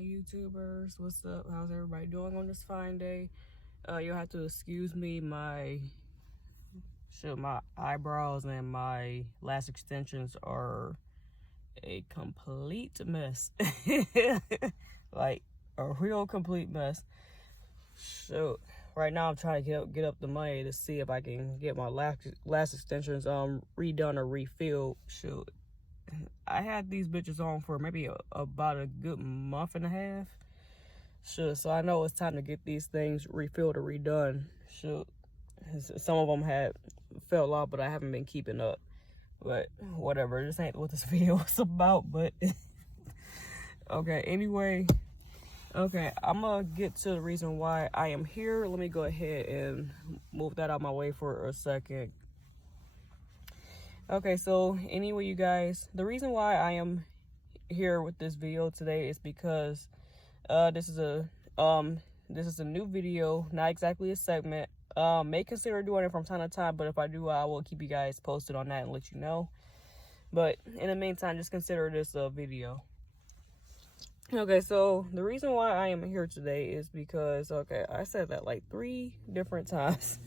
YouTubers, what's up? How's everybody doing on this fine day? You'll have to excuse me, my eyebrows and my lash extensions are a complete mess. Like a real complete mess. So right now I'm trying to get up the money to see if I can get my lash extensions redone or refilled. Shoot, I had these bitches on for maybe about a good month and a half. Shoot, so I know it's time to get these things refilled or redone. Shoot, some of them had fell off, but I haven't been keeping up. But whatever, this ain't what this video is about. But okay, anyway. Okay, I'm gonna get to the reason why I am here. Let me go ahead and move that out my way for a second. Okay, so anyway, you guys, the reason why I am here with this video today is because this is a new video, not exactly a segment. May consider doing it from time to time, but if I do, I will keep you guys posted on that and let you know. But in the meantime, just consider this a video. Okay, so the reason why I am here today is because, okay, I said that like 3 different times.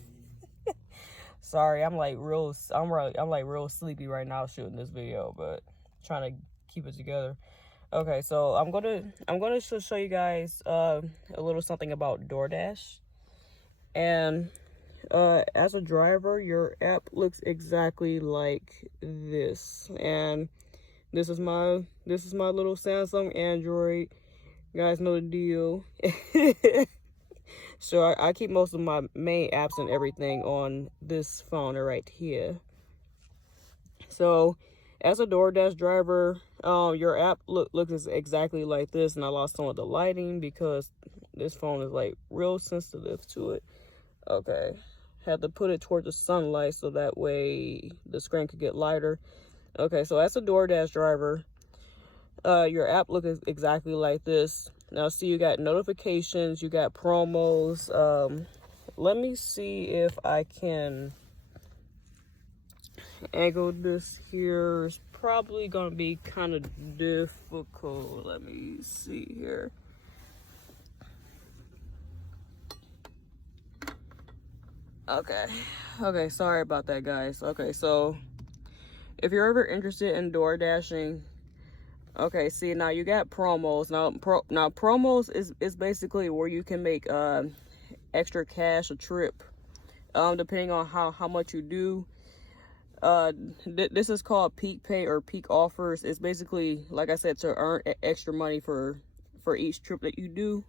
Sorry, I'm like real sleepy right now shooting this video, but trying to keep it together. Okay, so I'm gonna show you guys a little something about Doordash. And as a driver, your app looks exactly like this. And this is my little Samsung Android. You guys know the deal. So I keep most of my main apps and everything on this phone right here. So as a Doordash driver, your app looks exactly like this, and I lost some of the lighting because this phone is like real sensitive to it. Okay, had to put it towards the sunlight so that way the screen could get lighter. Okay, so as a Doordash driver, your app looks exactly like this. Now, see, you got notifications, you got promos. Let me see if I can angle this here. It's probably gonna be kind of difficult. Let me see here. Okay, sorry about that, guys. Okay, so if you're ever interested in door dashing, okay, see, now you got promos. Now promos is basically where you can make extra cash a trip, depending on how much you do. This is called peak pay or peak offers. It's basically, like I said, to earn extra money for each trip that you do,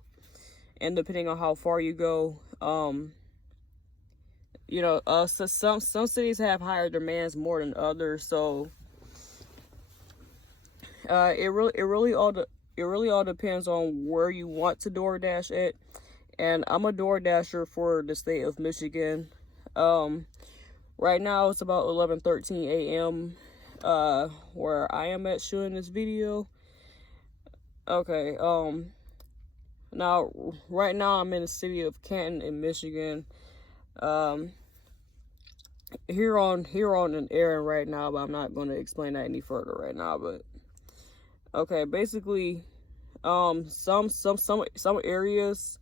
and depending on how far you go. You know, so some cities have higher demands more than others, so it really all depends on where you want to DoorDash at. And I'm a DoorDasher for the state of Michigan. Right now it's about 11:13 a.m. Where I am at shooting this video. Okay, now right now I'm in the city of Canton in Michigan. Here on an errand right now, but I'm not going to explain that any further right now. But okay, basically, some areas,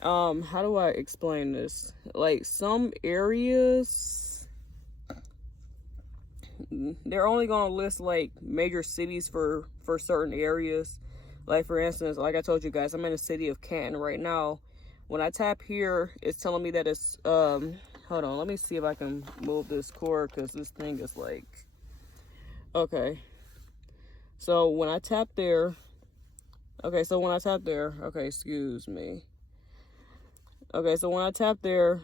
how do I explain this? Like, some areas, they're only gonna list like major cities for certain areas. Like, for instance, like I told you guys, I'm in the city of Canton right now. When I tap here, it's telling me that it's hold on, let me see if I can move this cord, because this thing is like, okay. So when I tap there, okay, excuse me. Okay, so when I tap there,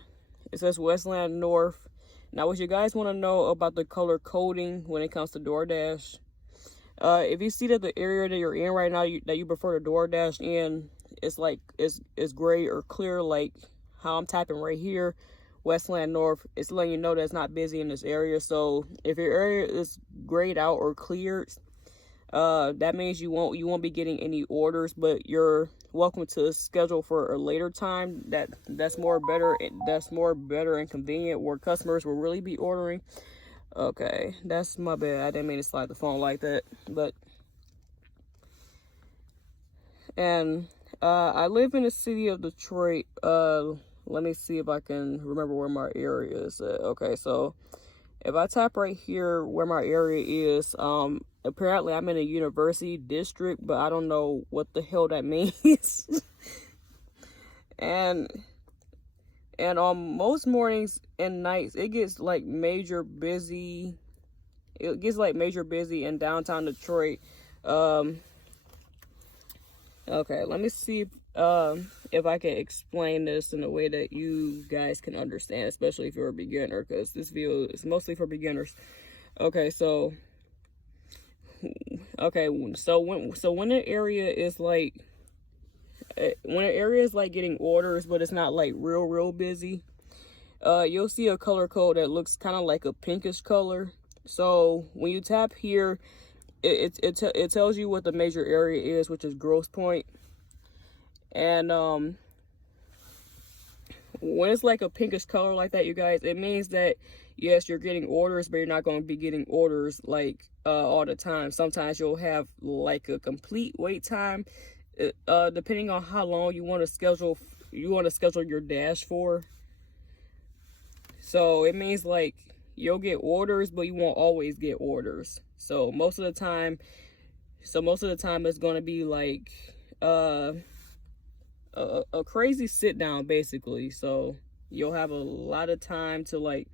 it says Westland North. Now, what you guys want to know about the color coding when it comes to DoorDash, if you see that the area that you're in right now, that you prefer to DoorDash in, it's like, it's gray or clear, like how I'm tapping right here, Westland North, it's letting you know that it's not busy in this area. So if your area is grayed out or cleared, that means you won't be getting any orders, but you're welcome to schedule for a later time that's more better and convenient, where customers will really be ordering. Okay, that's my bad. I didn't mean to slide the phone like that. But And I live in the city of Detroit. Let me see if I can remember where my area is at. Okay, so if I tap right here where my area is, apparently I'm in a university district, but I don't know what the hell that means. and and on most mornings and nights, it gets like major busy. It gets like major busy in downtown Detroit. Um, Okay, let me see if I can explain this in a way that you guys can understand, especially if you're a beginner, because this video is mostly for beginners. Okay, so when an area is like getting orders, but it's not like real busy, you'll see a color code that looks kind of like a pinkish color. So when you tap here, it tells you what the major area is, which is Grosse Pointe. And when it's like a pinkish color like that, you guys, it means that yes, you're getting orders, but you're not going to be getting orders like all the time. Sometimes you'll have like a complete wait time, depending on how long you want to schedule your dash for. So it means like you'll get orders, but you won't always get orders. So most of the time it's going to be like a crazy sit down, basically. So you'll have a lot of time to like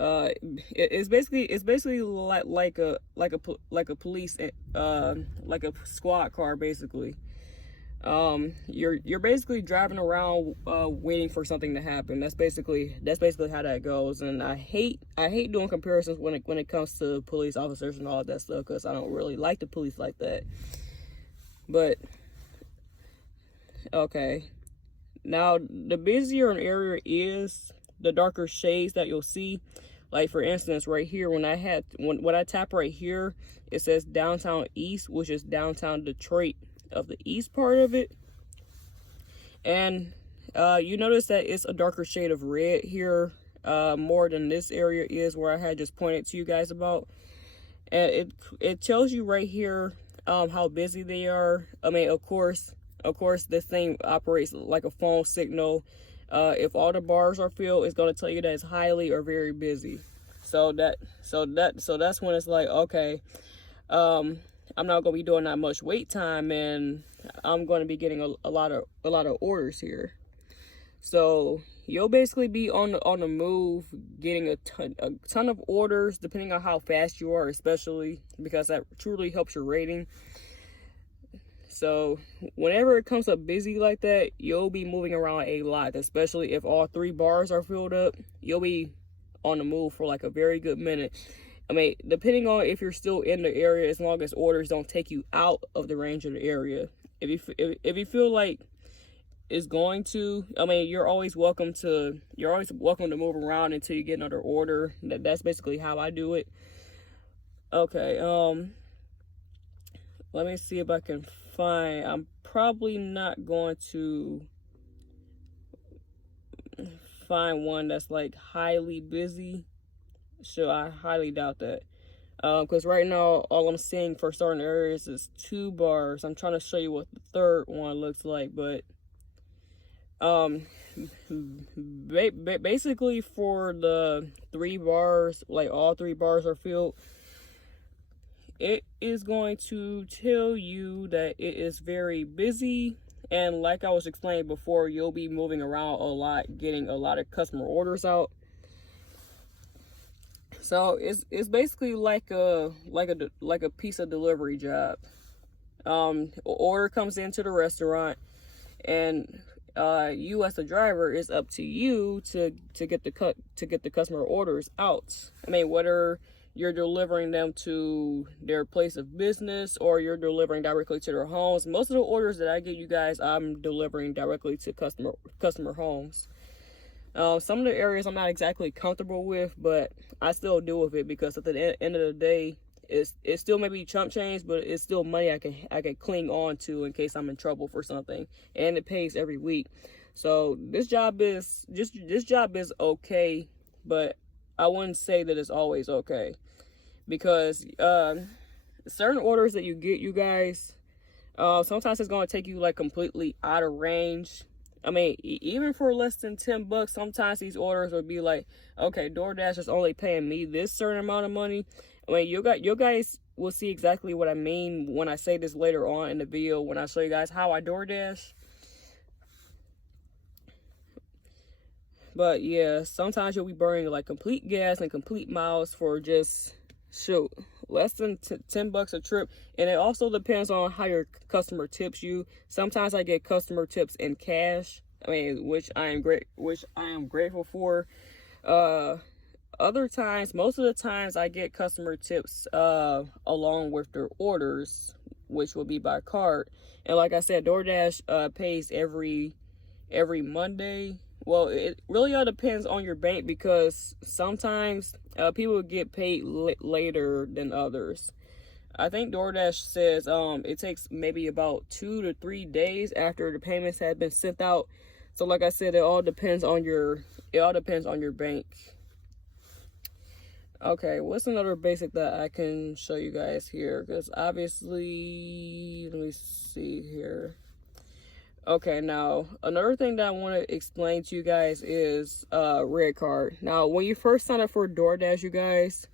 it's basically like a police like a squad car, basically. You're basically driving around waiting for something to happen. That's basically how that goes. And I hate doing comparisons when it comes to police officers and all that stuff, because I don't really like the police like that. But okay, now the busier an area is, the darker shades that you'll see. Like for instance, right here, when I tap right here, it says downtown east, which is downtown Detroit, of the east part of it. And you notice that it's a darker shade of red here, more than this area is where I had just pointed to you guys about. And it tells you right here how busy they are. I mean, of course this thing operates like a phone signal. If all the bars are filled, it's going to tell you that it's highly or very busy. So that's when it's like, okay, I'm not going to be doing that much wait time, and I'm going to be getting a lot of orders here. So you'll basically be on the move, getting a ton of orders, depending on how fast you are, especially because that truly helps your rating. So whenever it comes up busy like that, you'll be moving around a lot, especially if all 3 bars are filled up. You'll be on the move for like a very good minute. I mean, depending on if you're still in the area, as long as orders don't take you out of the range of the area. If you feel like it's going to, I mean, you're always welcome to move around until you get another order. That's basically how I do it. Okay, let me see if I can find, I'm probably not going to find one that's like highly busy. So I highly doubt that. Because right now, all I'm seeing for certain areas is 2 bars. I'm trying to show you what the third one looks like, but basically for the 3 bars, like all 3 bars are filled, it is going to tell you that it is very busy. And like I was explaining before, you'll be moving around a lot, getting a lot of customer orders out. So it's basically like a pizza delivery job. Order comes into the restaurant, and you as the driver, is up to you to get the customer orders out. I mean, whether you're delivering them to their place of business or you're delivering directly to their homes. Most of the orders that I get you guys, I'm delivering directly to customer homes. Some of the areas I'm not exactly comfortable with, but I still deal with it because at the end of the day, it still may be chump change, but it's still money I can cling on to in case I'm in trouble for something, and it pays every week. So this job is okay, but I wouldn't say that it's always okay, because certain orders that you get, you guys, Sometimes it's going to take you like completely out of range. I mean, even for less than $10, sometimes these orders will be like, okay, DoorDash is only paying me this certain amount of money. I mean, you guys will see exactly what I mean when I say this later on in the video, when I show you guys how I DoorDash. But yeah, sometimes you'll be burning like complete gas and complete miles for just, shoot, less than $10 a trip. And it also depends on how your customer tips you. Sometimes I get customer tips in cash, I mean, which I am grateful for. Other times, most of the times, I get customer tips along with their orders, which will be by card. And like I said, DoorDash pays every Monday. Well, it really all depends on your bank, because sometimes people get paid later than others. I think DoorDash says it takes maybe about 2 to 3 days after the payments have been sent out. So like I said, it all depends on your bank. Okay, what's another basic that I can show you guys here? Because obviously, let me see here. Okay, now another thing that I want to explain to you guys is red card. Now, when you first sign up for DoorDash, you guys,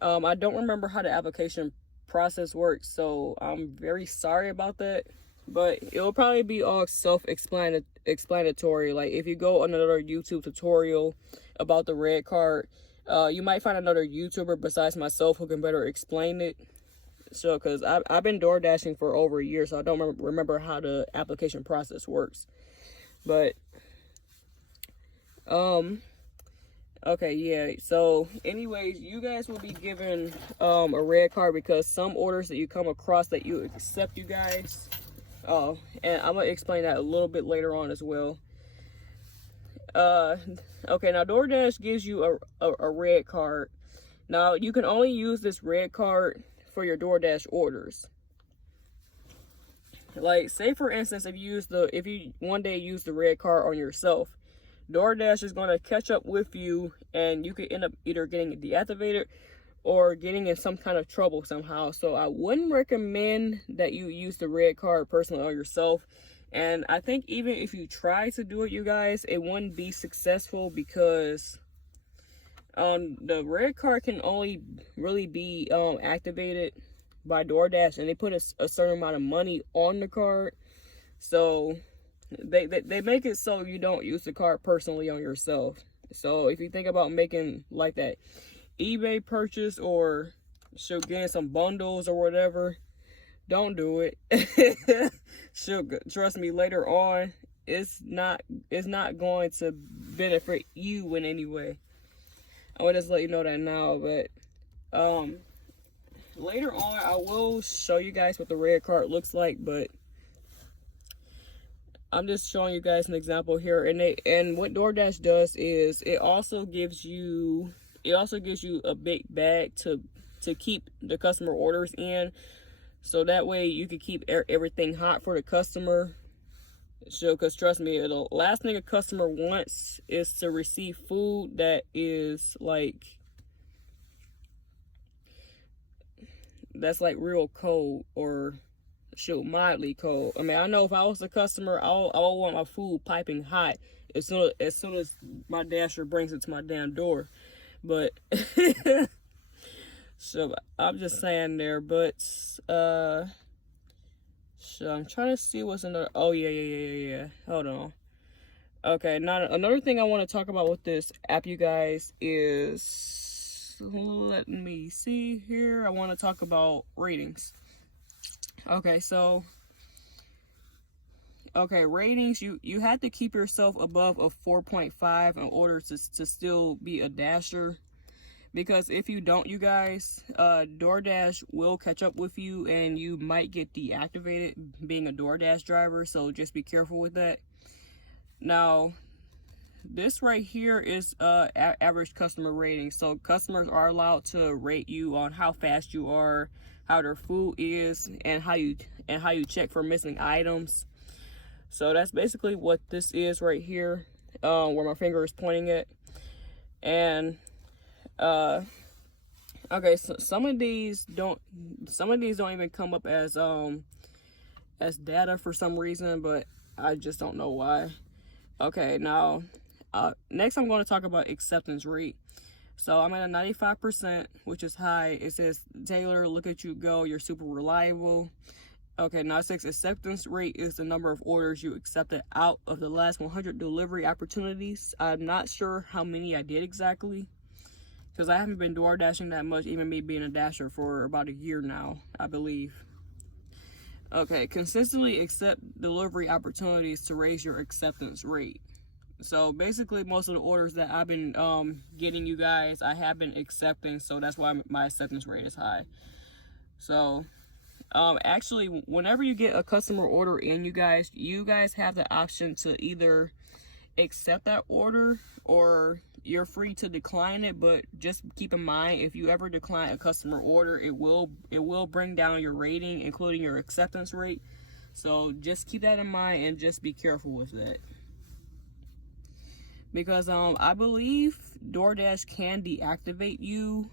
I don't remember how the application process works, so I'm very sorry about that. But it'll probably be all self-explanatory. Like if you go on another YouTube tutorial about the red card, you might find another YouTuber besides myself who can better explain it. So, because I've been door dashing for over a year, so I don't remember how the application process works. But, okay, yeah. So, anyways, you guys will be given a red card because some orders that you come across that you accept, you guys. Oh, and I'm gonna explain that a little bit later on as well. Okay, now DoorDash gives you a red card. Now, you can only use this red card for your DoorDash orders. Like, say for instance, if you one day use the red card on yourself, DoorDash is going to catch up with you, and you could end up either getting it deactivated or getting in some kind of trouble somehow. So I wouldn't recommend that you use the red card personally on yourself. And I think even if you try to do it, you guys, it wouldn't be successful, because the red card can only really be activated by DoorDash, and they put a certain amount of money on the card. So they make it so you don't use the card personally on yourself. So if you think about making like that eBay purchase, or getting some bundles or whatever, don't do it. Trust me, later on, it's not going to benefit you in any way. I would just let you know that now. But later on, I will show you guys what the red card looks like. But I'm just showing you guys an example here. And what DoorDash does is it also gives you a big bag to keep the customer orders in, so that way you can keep everything hot for the customer. So, because trust me, the last thing a customer wants is to receive food that is that's real cold, or mildly cold. I mean, I know if I was a customer, I'll want my food piping hot as soon as my dasher brings it to my damn door. But so I'm just saying there. But so I'm trying to see what's another. Oh yeah. Hold on. Okay, now another thing I want to talk about with this app, you guys, is, let me see here. I want to talk about ratings. Okay, so ratings, you have to keep yourself above a 4.5 in order to still be a dasher. Because if you don't, you guys, DoorDash will catch up with you, and you might get deactivated being a DoorDash driver. So just be careful with that. Now, this right here is average customer rating. So customers are allowed to rate you on how fast you are, how their food is, and how you check for missing items. So that's basically what this is right here, where my finger is pointing at. And okay, so some of these don't even come up as as data for some reason, but I just don't know why. Okay, now next I'm going to talk about acceptance rate. So I'm at a 95%, which is high. It says, Taylor, look at you go, you're super reliable. Okay, now it says acceptance rate is the number of orders you accepted out of the last 100 delivery opportunities. I'm not sure how many I did exactly, because I haven't been door dashing that much, even me being a dasher, for about a year now, I believe. Okay, consistently accept delivery opportunities to raise your acceptance rate. So basically, most of the orders that I've been getting, you guys, I have been accepting, so that's why my acceptance rate is high. So actually, whenever you get a customer order in, you guys have the option to either accept that order or you're free to decline it. But just keep in mind, if you ever decline a customer order, it will bring down your rating, including your acceptance rate. So just keep that in mind and just be careful with that, because I believe DoorDash can deactivate you,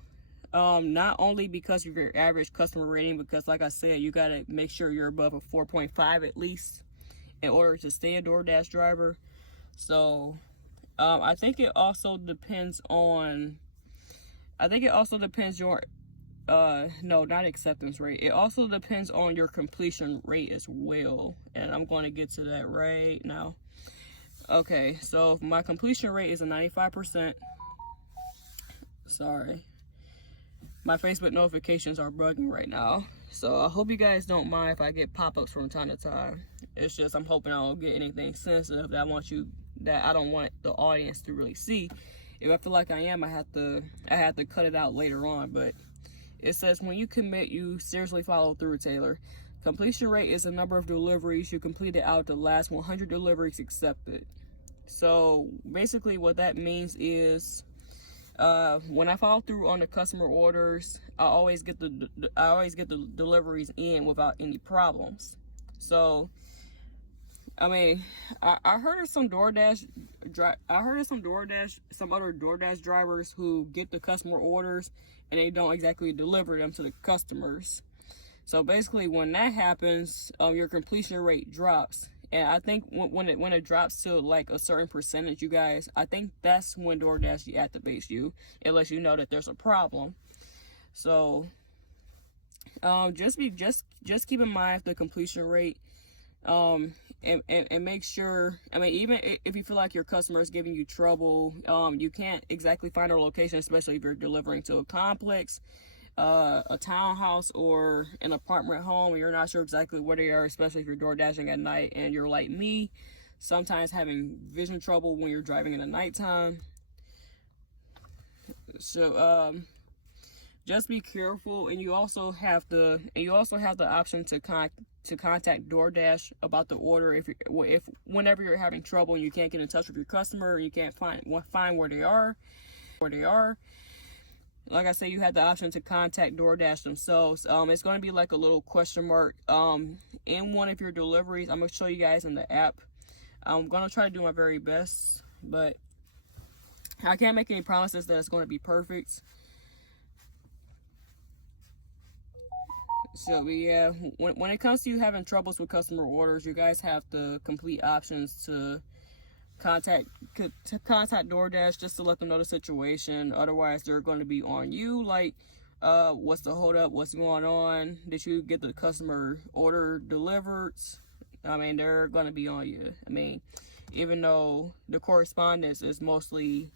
not only because of your average customer rating, because like I said, you gotta make sure you're above a 4.5 at least in order to stay a DoorDash driver. So I think it also depends on, your no, not acceptance rate. It also depends on your completion rate as well, and I'm going to get to that right now. Okay, so my completion rate is a 95%. Sorry, my Facebook notifications are bugging right now, so I hope you guys don't mind if I get pop-ups from time to time. It's just I'm hoping I don't get anything sensitive that I don't want the audience to really see. If I feel like I am, I have to cut it out later on. But it says, when you commit, you seriously follow through, Taylor. Completion rate is the number of deliveries you completed out the last 100 deliveries accepted. So basically what that means is, when I follow through on the customer orders, I always get the deliveries in without any problems. So I mean, I heard of some other DoorDash drivers who get the customer orders and they don't exactly deliver them to the customers. So basically, when that happens, your completion rate drops. And I think when it drops to like a certain percentage, you guys, I think that's when DoorDash deactivates you, unless you know that there's a problem. So just keep in mind the completion rate, and make sure, I mean, even if you feel like your customer is giving you trouble, you can't exactly find their location, especially if you're delivering to a complex, a townhouse, or an apartment home, and you're not sure exactly where they are, especially if you're door dashing at night and you're like me, sometimes having vision trouble when you're driving in the nighttime. So just be careful, and you also have the option to contact DoorDash about the order if whenever you're having trouble and you can't get in touch with your customer, or you can't find where they are. Like I said, you have the option to contact DoorDash themselves. It's going to be like a little question mark in one of your deliveries. I'm going to show you guys in the app. I'm going to try to do my very best, but I can't make any promises that it's going to be perfect. So yeah, when it comes to you having troubles with customer orders, you guys have the complete options to contact DoorDash just to let them know the situation. Otherwise, they're going to be on you, like, what's the hold up, what's going on, did you get the customer order delivered? I mean, they're going to be on you. I mean, even though the correspondence is mostly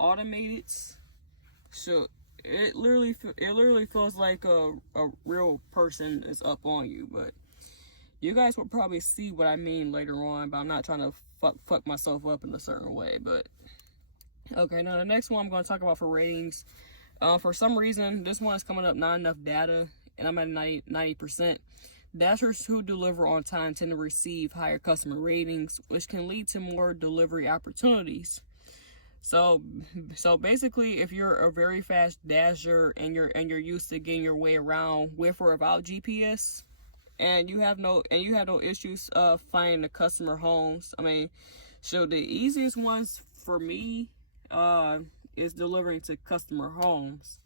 automated, so it literally feels like a real person is up on you. But you guys will probably see what I mean later on, but I'm not trying to fuck myself up in a certain way. But okay, now the next one I'm going to talk about for ratings, for some reason this one is coming up not enough data, and I'm at 90%. Dashers who deliver on time tend to receive higher customer ratings, which can lead to more delivery opportunities. So basically, if you're a very fast dasher and you're used to getting your way around with or without GPS, and you have no issues finding the customer homes. I mean, so the easiest ones for me is delivering to customer homes.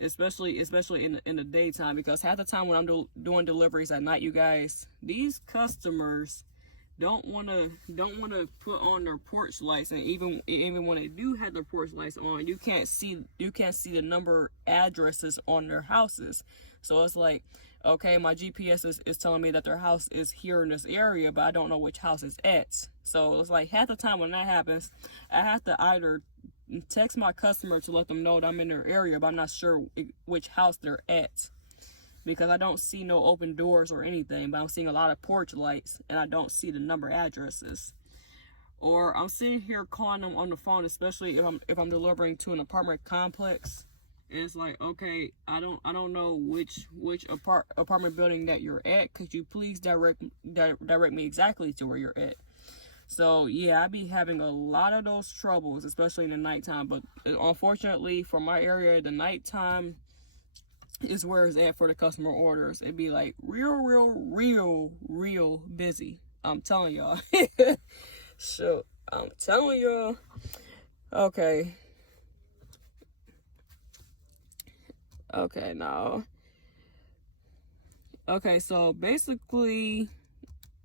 especially in the daytime, because half the time when I'm doing deliveries at night, you guys, these customers don't want to put on their porch lights, and even when they do have their porch lights on, you can't see the number addresses on their houses. So it's like, okay, my GPS is telling me that their house is here in this area, but I don't know which house it's at. So it's like half the time when that happens, I have to either text my customer to let them know that I'm in their area, but I'm not sure which house they're at, because I don't see no open doors or anything, but I'm seeing a lot of porch lights and I don't see the number addresses. Or I'm sitting here calling them on the phone, especially if I'm delivering to an apartment complex. And it's like, okay, I don't know which apartment building that you're at. Could you please direct me exactly to where you're at? So yeah, I be having a lot of those troubles, especially in the nighttime. But unfortunately for my area, the nighttime is where it's at for the customer orders. It'd be like real busy. I'm telling y'all. So I'm telling y'all. Okay. Now. Okay, so basically,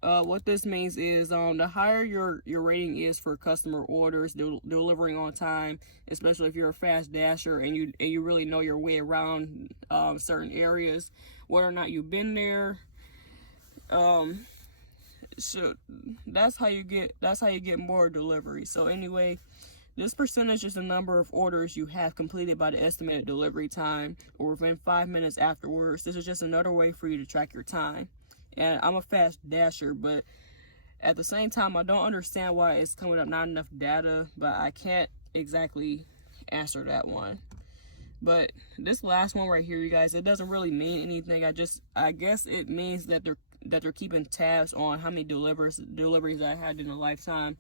what this means is, the higher your rating is for customer orders, delivering on time, especially if you're a fast dasher and you really know your way around certain areas, whether or not you've been there. So that's how you get more delivery. So anyway, this percentage is the number of orders you have completed by the estimated delivery time, or within 5 minutes afterwards. This is just another way for you to track your time. And I'm a fast dasher, but at the same time, I don't understand why it's coming up not enough data, but I can't exactly answer that one. But this last one right here, you guys, it doesn't really mean anything. I guess it means that they're keeping tabs on how many deliveries I had in a lifetime.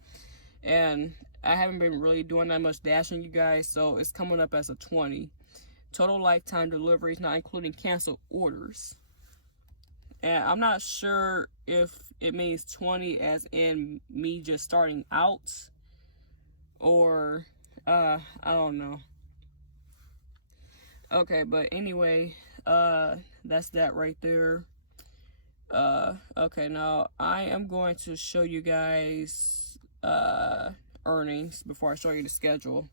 And I haven't been really doing that much dashing, you guys, so it's coming up as a 20. Total lifetime deliveries, not including canceled orders. And I'm not sure if it means 20 as in me just starting out, or I don't know. Okay, but anyway, that's that right there. Okay, now I am going to show you guys earnings before I show you the schedule.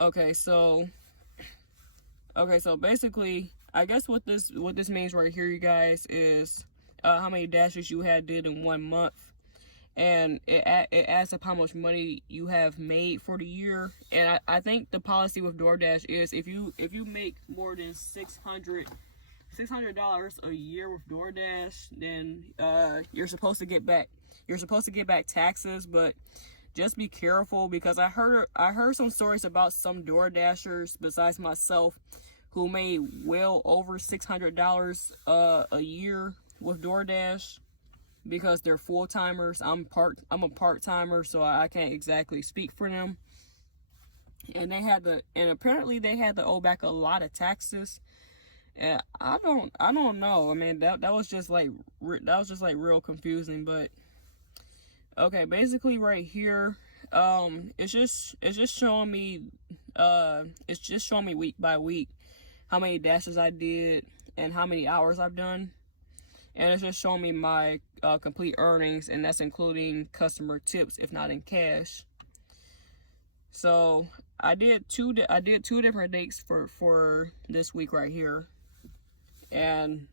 Okay, so basically, I guess what this means right here, you guys, is how many dashes you did in 1 month, and it adds up how much money you have made for the year. And I think the policy with Doordash is if you make more than $600 a year with Doordash, then you're supposed to get back taxes. But just be careful, because I heard some stories about some Doordashers besides myself who made well over $600 a year with Doordash, because they're full-timers. I'm a part-timer, so I can't exactly speak for them. And apparently they had to owe back a lot of taxes. And I don't know. I mean, that was just like real confusing. But okay, basically right here, it's just showing me week by week how many dashes I did and how many hours I've done, and it's just showing me my complete earnings, and that's including customer tips if not in cash. So I did two different dates for this week right here, and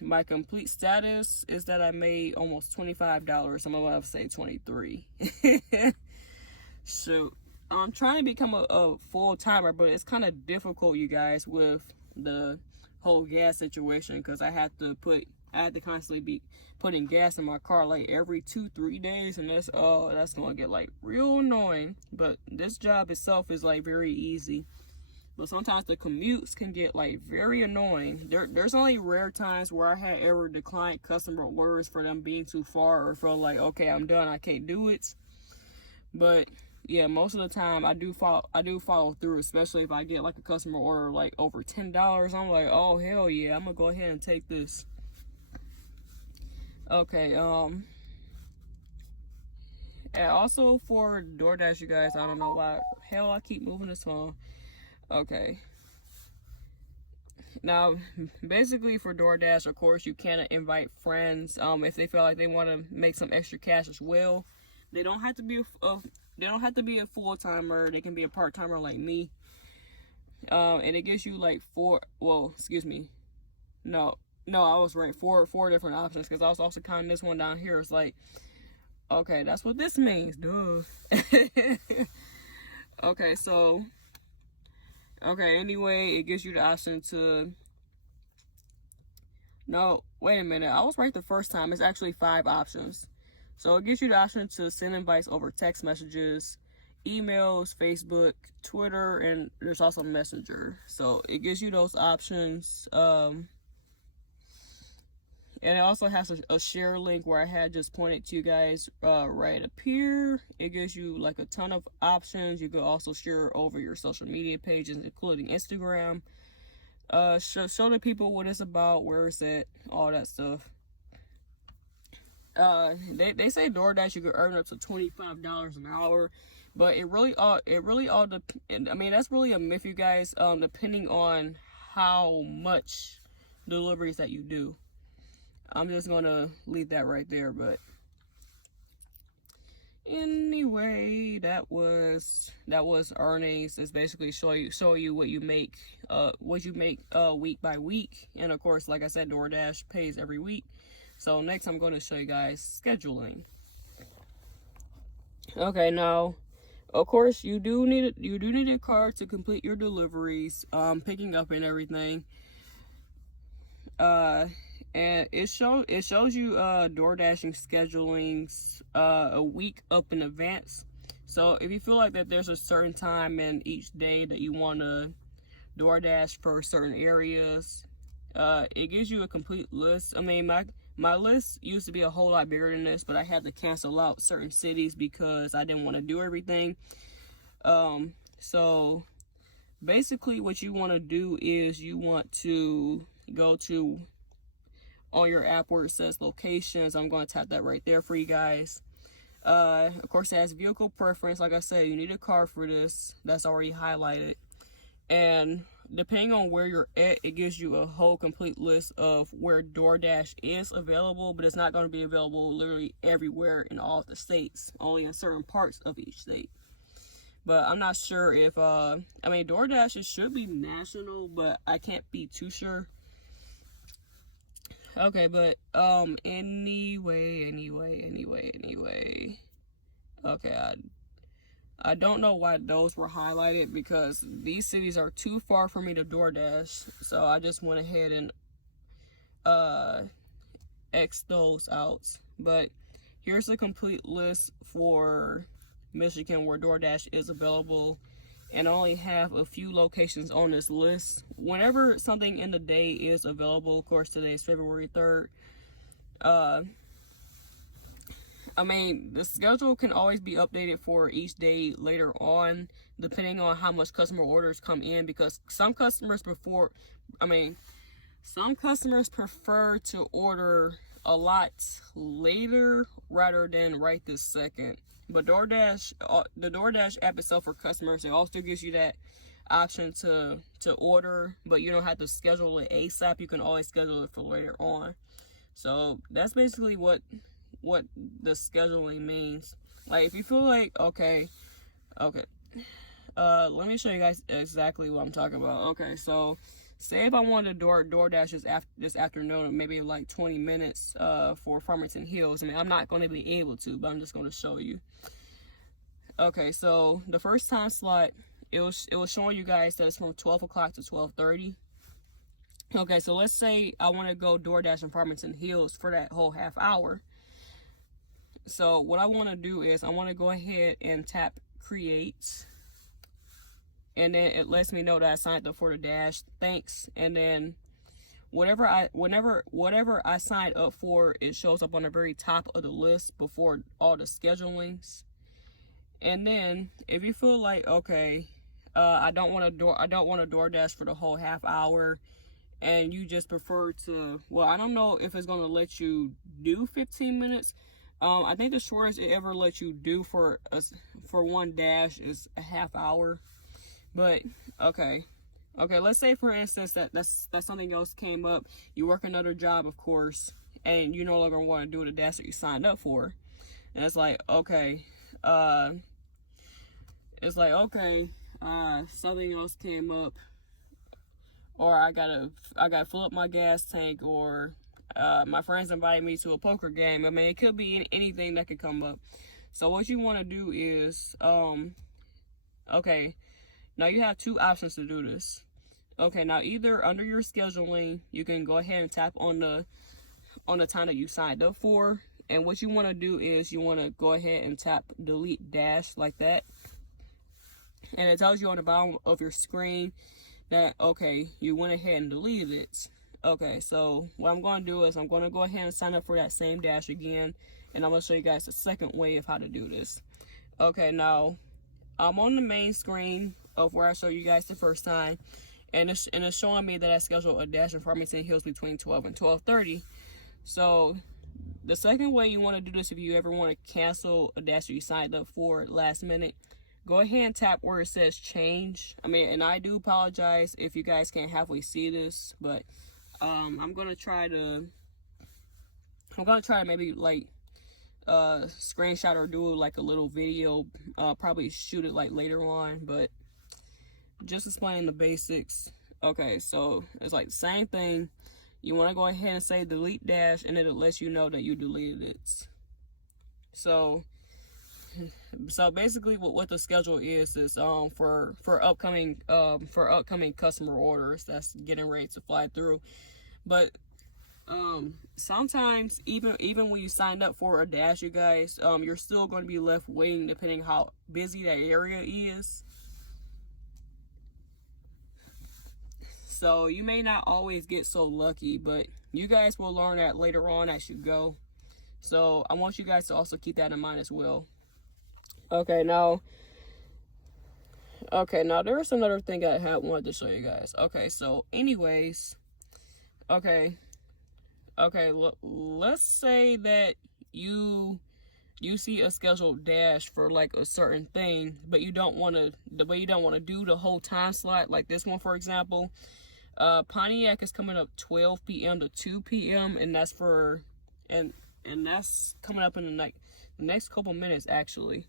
my complete status is that I made almost $25. I'm gonna say 23. So I'm trying to become a full-timer, but it's kind of difficult, you guys, with the whole gas situation, because I had to constantly be putting gas in my car like every 2-3 days, and that's gonna get like real annoying. But this job itself is like very easy, but sometimes the commutes can get like very annoying. There's only rare times where I had ever declined customer orders for them being too far, or felt like, okay, I'm done, I can't do it. But yeah, most of the time I do follow through, especially if I get like a customer order like over $10. I'm like, oh hell yeah, I'm gonna go ahead and take this. Okay, and also for Doordash, you guys, I don't know why hell I keep moving this phone. Okay, Now, basically for DoorDash, of course, you can invite friends if they feel like they want to make some extra cash as well. They don't have to be they don't have to be a full timer. They can be a part timer like me. And it gives you like no, I was right. Four different options, because I was also counting this one down here. It's like, okay, that's what this means. Duh. Okay, so anyway, it gives you the option to. No, wait a minute. I was right the first time. It's actually 5 options. So it gives you the option to send invites over text messages, emails, Facebook, Twitter, and there's also Messenger. So it gives you those options. And it also has a share link where I had just pointed to you guys right up here. It gives you like a ton of options. You can also share over your social media pages, including Instagram. Show the people what it's about, where it's at, all that stuff. They say DoorDash you can earn up to $25 an hour, but it really all I mean, that's really a myth, you guys. Depending on how much deliveries that you do. I'm just gonna leave that right there. But anyway, that was earnings. It's basically show you what you make week by week. And of course, like I said, DoorDash pays every week. So next I'm going to show you guys scheduling. Okay, now of course you do need a card to complete your deliveries, picking up and everything. And it shows you DoorDashing schedulings a week up in advance. So if you feel like that there's a certain time in each day that you want to DoorDash for certain areas, it gives you a complete list. I mean, my list used to be a whole lot bigger than this, but I had to cancel out certain cities because I didn't want to do everything. So basically what you want to do is you want to go to on your app where it says locations. I'm going to tap that right there for you guys. Of course, it has vehicle preference. Like I said, you need a car for this. That's already highlighted. And depending on where you're at, it gives you a whole complete list of where DoorDash is available, but it's not going to be available literally everywhere in all of the states, only in certain parts of each state. But I'm not sure if, I mean, DoorDash, it should be national, but I can't be too sure. Okay, but, anyway. Okay, I don't know why those were highlighted, because these cities are too far for me to DoorDash. So I just went ahead and, X those out. But here's a complete list for Michigan where DoorDash is available, and I only have a few locations on this list. Whenever something in the day is available, of course today is February 3rd, I mean, the schedule can always be updated for each day later on, depending on how much customer orders come in, because some customers prefer to order a lot later rather than right this second. But DoorDash, the DoorDash app itself for customers, it also gives you that option to order, but you don't have to schedule it ASAP. You can always schedule it for later on. So that's basically what the scheduling means. Like, if you feel like, okay, let me show you guys exactly what I'm talking about. Okay, so say if I wanted to DoorDash this afternoon, maybe like 20 minutes for Farmington Hills. I mean, I'm not going to be able to, but I'm just going to show you. Okay, so the first time slot, it was showing you guys that it's from 12 o'clock to 12:30. Okay, so let's say I want to go DoorDash in Farmington Hills for that whole half hour. So what I want to do is I want to go ahead and tap create, and then it lets me know that I signed up for the dash. Thanks. And then whatever I signed up for, it shows up on the very top of the list before all the schedulings. And then if you feel like, okay, I don't want to DoorDash for the whole half hour, and you just prefer to, well, I don't know if it's going to let you do 15 minutes. I think the shortest it ever lets you do for one dash is a half hour. But okay, Okay, let's say for instance that something else came up. You work another job, of course, and you no longer want to do the dash that you signed up for. And it's like, okay, something else came up, or I gotta fill up my gas tank, or my friends invited me to a poker game. I mean, it could be anything that could come up. So what you want to do is, okay, now you have two options to do this. Okay, now either under your scheduling, you can go ahead and tap on the time that you signed up for, and what you want to do is you want to go ahead and tap delete dash like that, and it tells you on the bottom of your screen that, okay, you went ahead and deleted it. Okay, so what I'm going to do is I'm going to go ahead and sign up for that same dash again, and I'm going to show you guys the second way of how to do this. Okay, now I'm on the main screen of where I showed you guys the first time, and it's showing me that I scheduled a dash in Farmington Hills between 12 and 12:30. So the second way you want to do this, if you ever want to cancel a dash that you signed up for last minute, go ahead and tap where it says change. I mean, and I do apologize if you guys can't halfway see this, but I'm gonna try to maybe like screenshot or do like a little video, probably shoot it like later on, but just explaining the basics. Okay, so it's like the same thing. You want to go ahead and say delete dash, and it lets you know that you deleted it. So basically what the schedule is for upcoming customer orders that's getting ready to fly through. But sometimes even when you signed up for a dash, you guys, you're still going to be left waiting depending how busy that area is. So you may not always get so lucky, but you guys will learn that later on as you go. So I want you guys to also keep that in mind as well. Okay, now there's another thing I wanted to show you guys. Okay, so anyways, okay, let's say that you see a scheduled dash for like a certain thing, but you don't want to do the whole time slot, like this one for example. Pontiac is coming up 12 p.m. to 2 p.m. and that's coming up in the next couple minutes actually.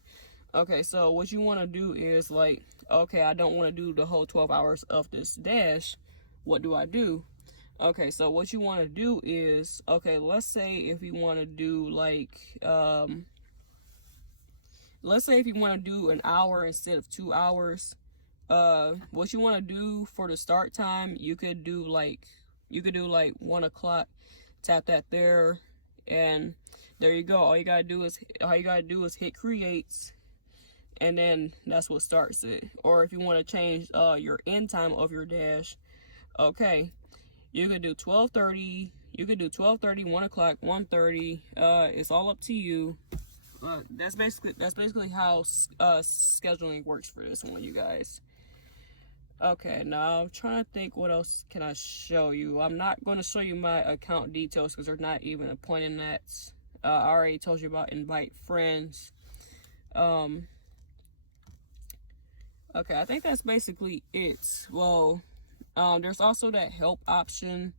Okay, so what you want to do is like, okay, I don't want to do the whole 12 hours of this dash. What do I do? Okay, so what you want to do is, okay, let's say if you want to do like, let's say if you want to do an hour instead of 2 hours, what you want to do for the start time, you could do like 1 o'clock, tap that there, and there you go. All you gotta do is hit creates, and then that's what starts it. Or if you want to change your end time of your dash, okay, you could do 12:30, you could do 12:30, 1 o'clock, 1:30. It's all up to you. That's basically how scheduling works for this one, you guys. Okay, now I'm trying to think what else can I show you. I'm not going to show you my account details because there's not even a point in that. I already told you about invite friends. Okay, I think that's basically it. Well, there's also that help option.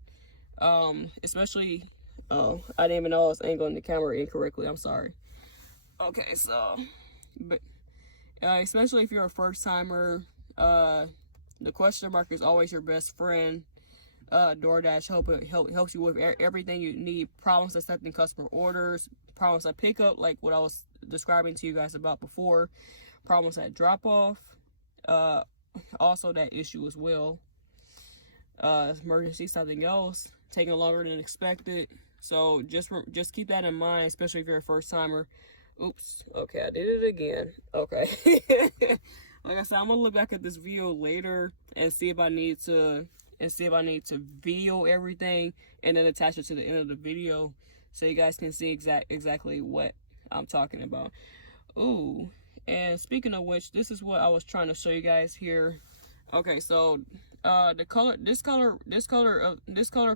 Especially, oh, I didn't even know I was angling the camera incorrectly. I'm sorry. Okay, so, but especially if you're a first timer, the question mark is always your best friend. Doordash helps you with everything you need. Problems accepting customer orders, problems at pickup, like what I was describing to you guys about before, problems at drop off, also that issue as well. Emergency, something else taking longer than expected. So just keep that in mind, especially if you're a first timer. Oops. Okay, I did it again. Okay. Like I said, I'm gonna look back at this video later and see if I need to video everything and then attach it to the end of the video so you guys can see exactly what I'm talking about. Ooh, and speaking of which, this is what I was trying to show you guys here. Okay, so this color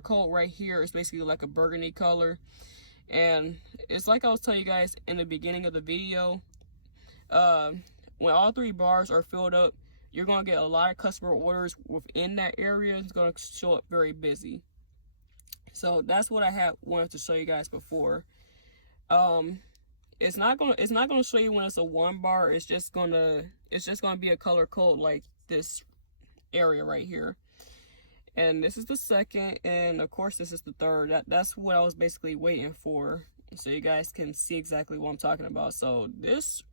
code right here is basically like a burgundy color, and it's like I was telling you guys in the beginning of the video. When all 3 bars are filled up, you're gonna get a lot of customer orders within that area. It's gonna show up very busy. So that's what I had wanted to show you guys before. Um, it's not gonna show you when it's a 1 bar. It's just gonna be a color code like this area right here. And this is the second, and of course this is the third. That's what I was basically waiting for, so you guys can see exactly what I'm talking about. So this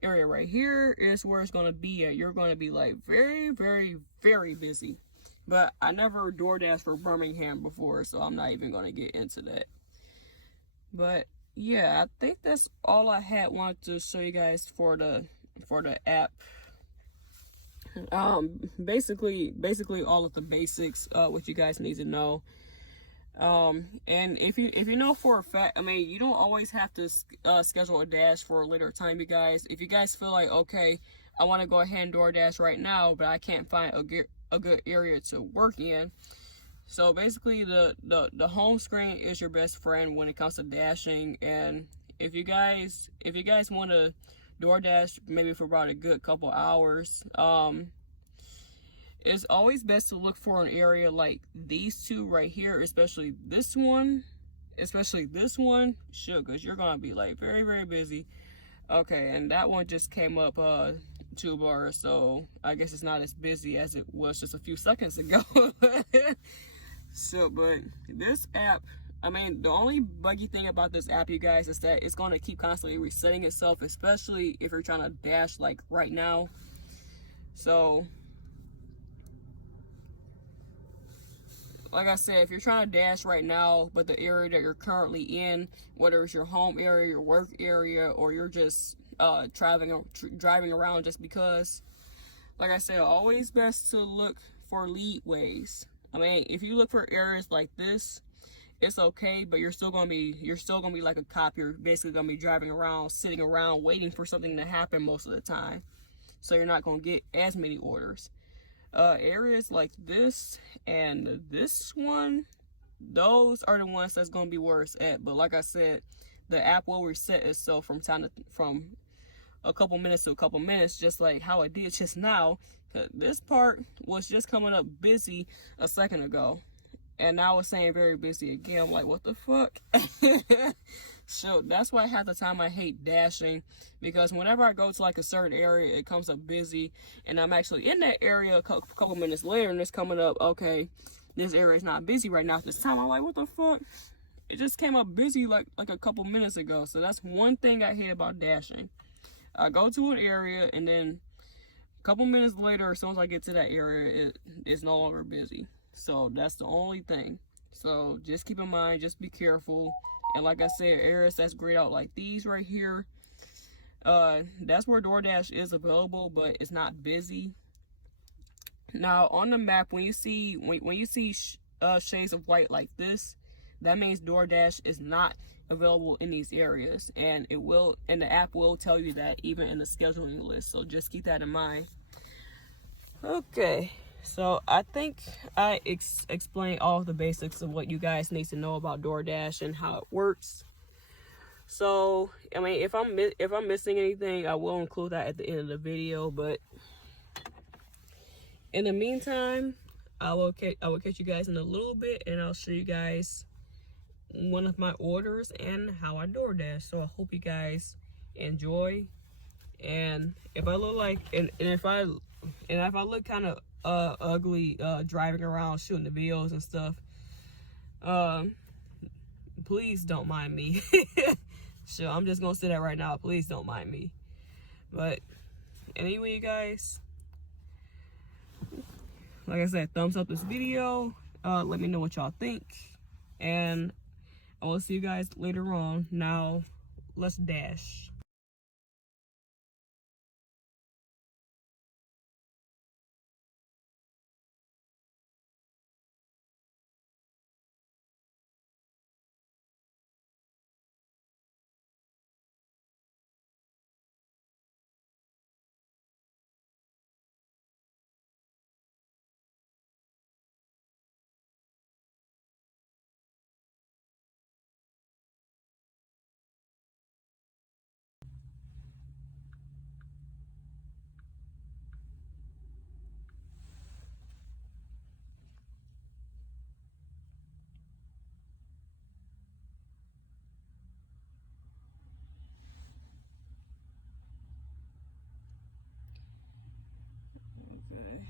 area right here is where it's gonna be at. You're gonna be like very, very, very busy. But I never DoorDash for Birmingham before, so I'm not even gonna get into that. But yeah, I think that's all I had wanted to show you guys for the app. Basically all of the basics, what you guys need to know. And if you know for a fact, I mean, you don't always have to schedule a dash for a later time, you guys. If you guys feel like, okay, I want to go ahead and DoorDash right now, but I can't find a good area to work in. So basically the home screen is your best friend when it comes to dashing. And if you guys want to DoorDash maybe for about a good couple hours, it's always best to look for an area like these two right here, especially this one, sure, because you're gonna be like very, very busy. Okay, and that one just came up 2 bars, so I guess it's not as busy as it was just a few seconds ago. So, but this app, I mean, the only buggy thing about this app, you guys, is that it's going to keep constantly resetting itself, especially if you're trying to dash like right now. So, like I said, if you're trying to dash right now, but the area that you're currently in, whether it's your home area, your work area, or you're just driving around just because, like I said, always best to look for leadways. I mean, if you look for areas like this, it's okay, but you're still gonna be like a cop. You're basically gonna be driving around, sitting around, waiting for something to happen most of the time. So you're not gonna get as many orders. Areas like this and this one, those are the ones that's gonna be worse at. But like I said, the app will reset itself from a couple minutes to a couple minutes, just like how it did just now. This part was just coming up busy a second ago, and now it's saying very busy again. I'm like, what the fuck? So that's why half the time I hate dashing, because whenever I go to like a certain area, it comes up busy, and I'm actually in that area a couple minutes later, and it's coming up, okay, this area is not busy right now at this time. I'm like, what the fuck? It just came up busy like a couple minutes ago. So that's one thing I hate about dashing. I go to an area, and then a couple minutes later, as soon as I get to that area, it's no longer busy. So that's the only thing. So just keep in mind, just be careful. And like I said, areas that's grayed out like these right here, that's where DoorDash is available, but it's not busy. Now on the map, when you see shades of white like this, that means DoorDash is not available in these areas, and the app will tell you that even in the scheduling list. So just keep that in mind. Okay, so I think I explained all of the basics of what you guys need to know about DoorDash and how it works. So I mean, if I'm missing anything, I will include that at the end of the video. But in the meantime, I will catch you guys in a little bit, and I'll show you guys one of my orders and how I DoorDash. So I hope you guys enjoy. And if I look like and if I look kind of ugly driving around shooting the videos and stuff, please don't mind me. So I'm just gonna say that right now, please don't mind me. But anyway, you guys, like I said, thumbs up this video, let me know what y'all think, and I will see you guys later on. Now let's dash. Okay.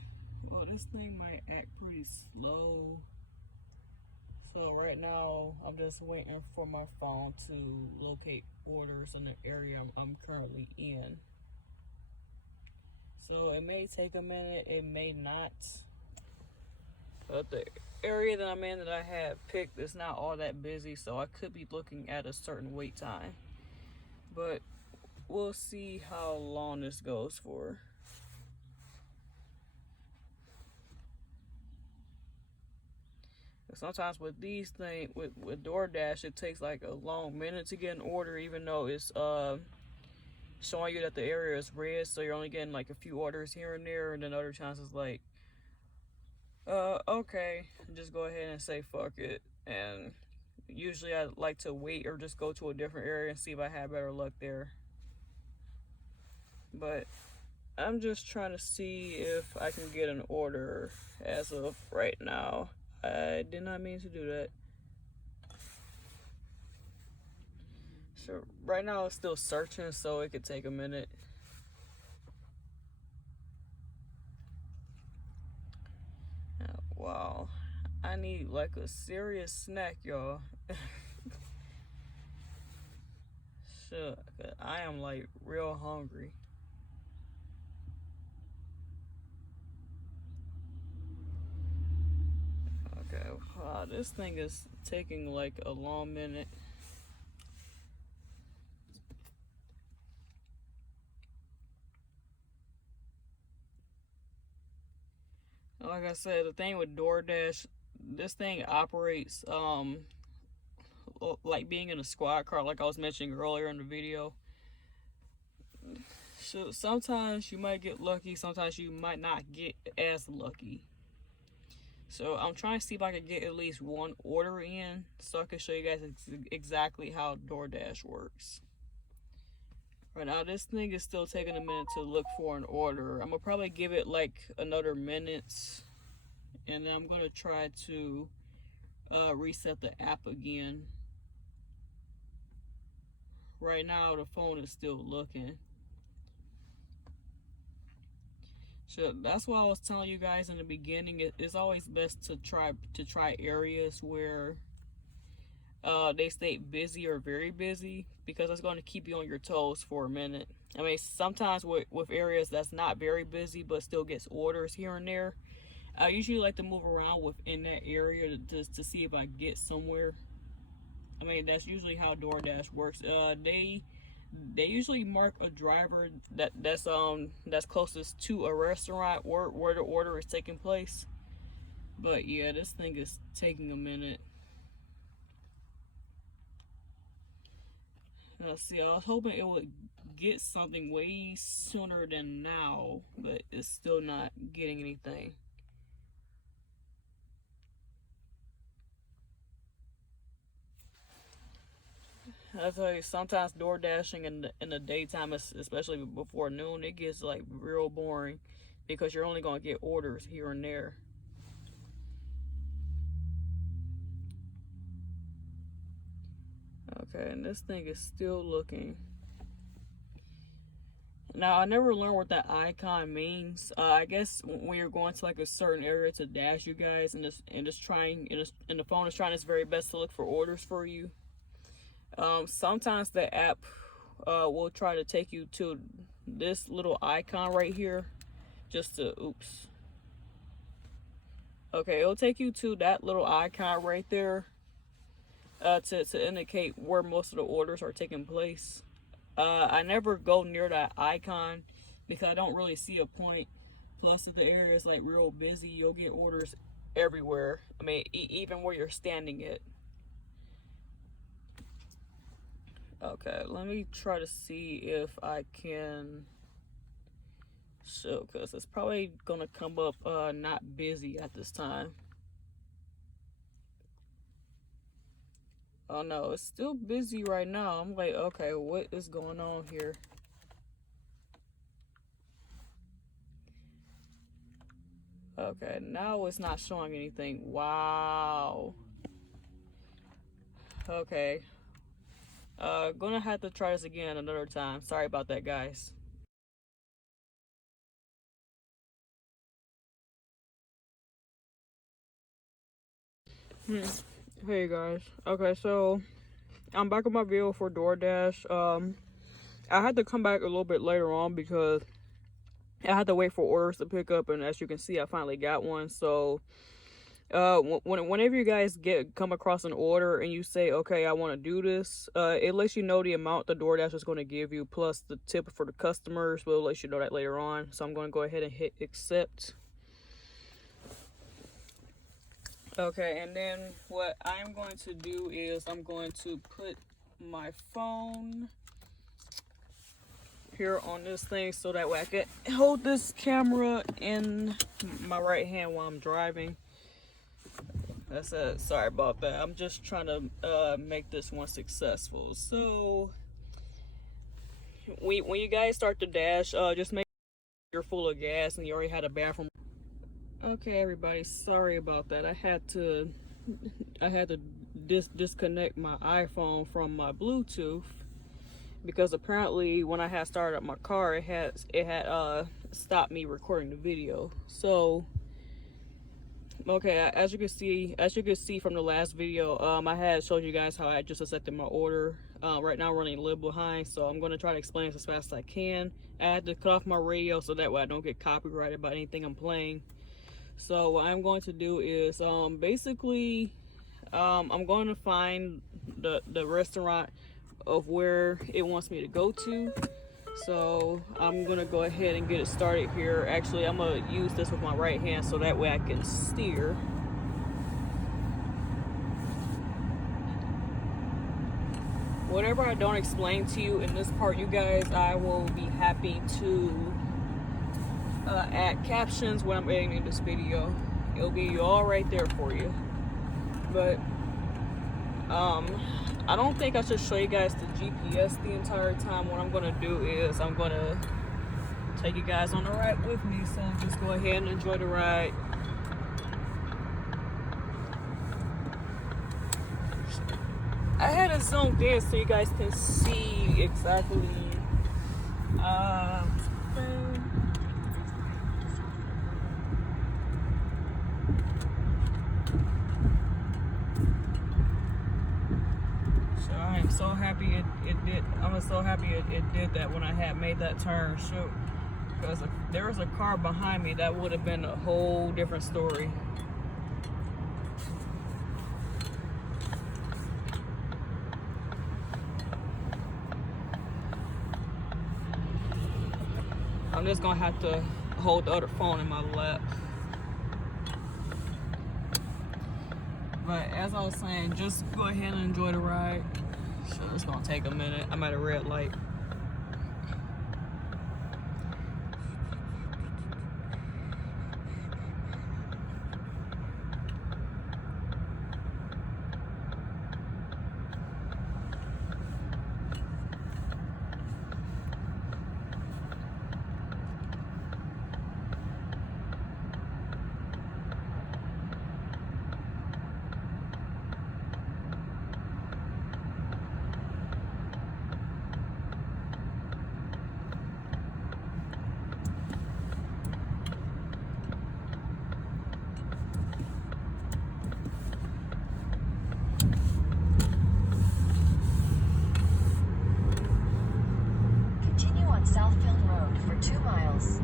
Well, this thing might act pretty slow. So right now, I'm just waiting for my phone to locate orders in the area I'm currently in. So it may take a minute, it may not. But the area that I'm in that I had picked is not all that busy, so I could be looking at a certain wait time. But we'll see how long this goes for. Sometimes with these things, with DoorDash, it takes like a long minute to get an order, even though it's showing you that the area is red, so you're only getting like a few orders here and there, and then other times it's like, okay, just go ahead and say fuck it. And usually I like to wait or just go to a different area and see if I have better luck there. But I'm just trying to see if I can get an order as of right now. I did not mean to do that. So right now it's still searching, so it could take a minute. Wow, I need like a serious snack, y'all. Sure, I am like real hungry. Okay, wow, this thing is taking like a long minute. Like I said, the thing with DoorDash, this thing operates like being in a squad car, like I was mentioning earlier in the video. So sometimes you might get lucky, sometimes you might not get as lucky. So I'm trying to see if I can get at least one order in so I can show you guys exactly how DoorDash works. Right now, this thing is still taking a minute to look for an order. I'm gonna probably give it like another minute, and then I'm gonna try to reset the app again. Right now, the phone is still looking. So that's why I was telling you guys in the beginning. It's always best to try areas where they stay busy or very busy, because it's going to keep you on your toes for a minute. I mean, sometimes with areas that's not very busy but still gets orders here and there, I usually like to move around within that area to see if I get somewhere. I mean, that's usually how DoorDash works. They usually mark a driver that's closest to a restaurant where the order is taking place. But yeah, this thing is taking a minute. See, I was hoping it would get something way sooner than now, but it's still not getting anything. I tell you, sometimes door dashing in the daytime, especially before noon, it gets like real boring because you're only gonna get orders here and there. Okay, and this thing is still looking. Now, I never learned what that icon means. I guess when you're going to like a certain area to dash, you guys, and the phone is trying its very best to look for orders for you. Sometimes the app will try to take you to this little icon right here, just to oops. Okay, it'll take you to that little icon right there, to indicate where most of the orders are taking place. I never go near that icon because I don't really see a point. Plus, if the area is like real busy, you'll get orders everywhere. I mean, even where you're standing it. Okay, let me try to see if I can show, because it's probably gonna come up not busy at this time. Oh no, it's still busy right now. I'm like, okay, what is going on here? Okay, now it's not showing anything. Wow. Okay. Gonna have to try this again another time. Sorry about that, guys. Hey guys. Okay, so I'm back on my video for Doordash. I had to come back a little bit later on because I had to wait for orders to pick up, and as you can see, I finally got one. So whenever you guys come across an order and you say, okay, I want to do this, it lets you know the amount the DoorDash is going to give you plus the tip for the customers. We'll let you know that later on. So I'm going to go ahead and hit accept. Okay, and then what I'm going to do is I'm going to put my phone here on this thing so that way I can hold this camera in my right hand while I'm driving. That's it. Sorry about that. I'm just trying to make this one successful. So when you guys start the dash, just make sure you're full of gas and you already had a bathroom. Okay, everybody, sorry about that. I had to disconnect my iPhone from my Bluetooth because apparently when I had started up my car, it had stopped me recording the video. So okay, as you can see from the last video, I had showed you guys how I just accepted my order. Right now I'm running a little behind, so I'm going to try to explain this as fast as I can. I had to cut off my radio so that way I don't get copyrighted by anything I'm playing. So what I'm going to do is basically I'm going to find the restaurant of where it wants me to go to. So I'm gonna go ahead and get it started here. Actually, I'm gonna use this with my right hand so that way I can steer. Whatever I don't explain to you in this part, you guys, I will be happy to add captions when I'm editing this video. It'll be all right there for you. But I don't think I should show you guys the GPS the entire time. What I'm gonna do is I'm gonna take you guys on the ride with me, so just go ahead and enjoy the ride. I had it zoomed in so you guys can see exactly I'm so happy it did. I was so happy it did that when I had made that turn. Shoot, because if there was a car behind me, that would have been a whole different story. I'm just gonna have to hold the other phone in my lap. But as I was saying, just go ahead and enjoy the ride. So it's gonna take a minute. I'm at a red light. Southfield Road for 2 miles.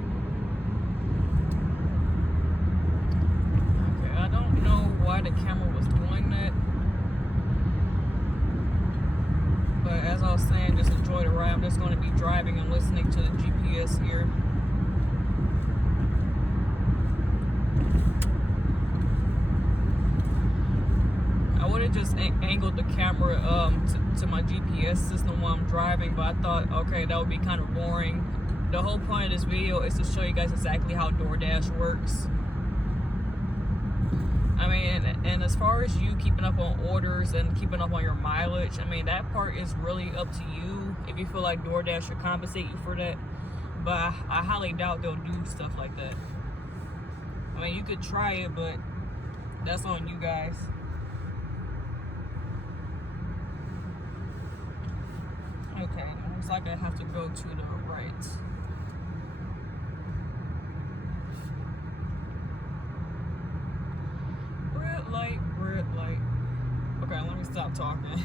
Okay, I don't know why the camera was doing that. But as I was saying, just enjoy the ride. I'm just going to be driving and listening to the GPS here. I would have just angled the camera to my GPS system while I'm driving, but I thought, okay, that would be kind of boring. The whole point of this video is to show you guys exactly how DoorDash works. I mean, and as far as you keeping up on orders and keeping up on your mileage, I mean, that part is really up to you if you feel like DoorDash should compensate you for that. But I highly doubt they'll do stuff like that. I mean, you could try it, but that's on you guys. Okay, looks like I have to go to the right. red light, red light. Okay, let me stop talking.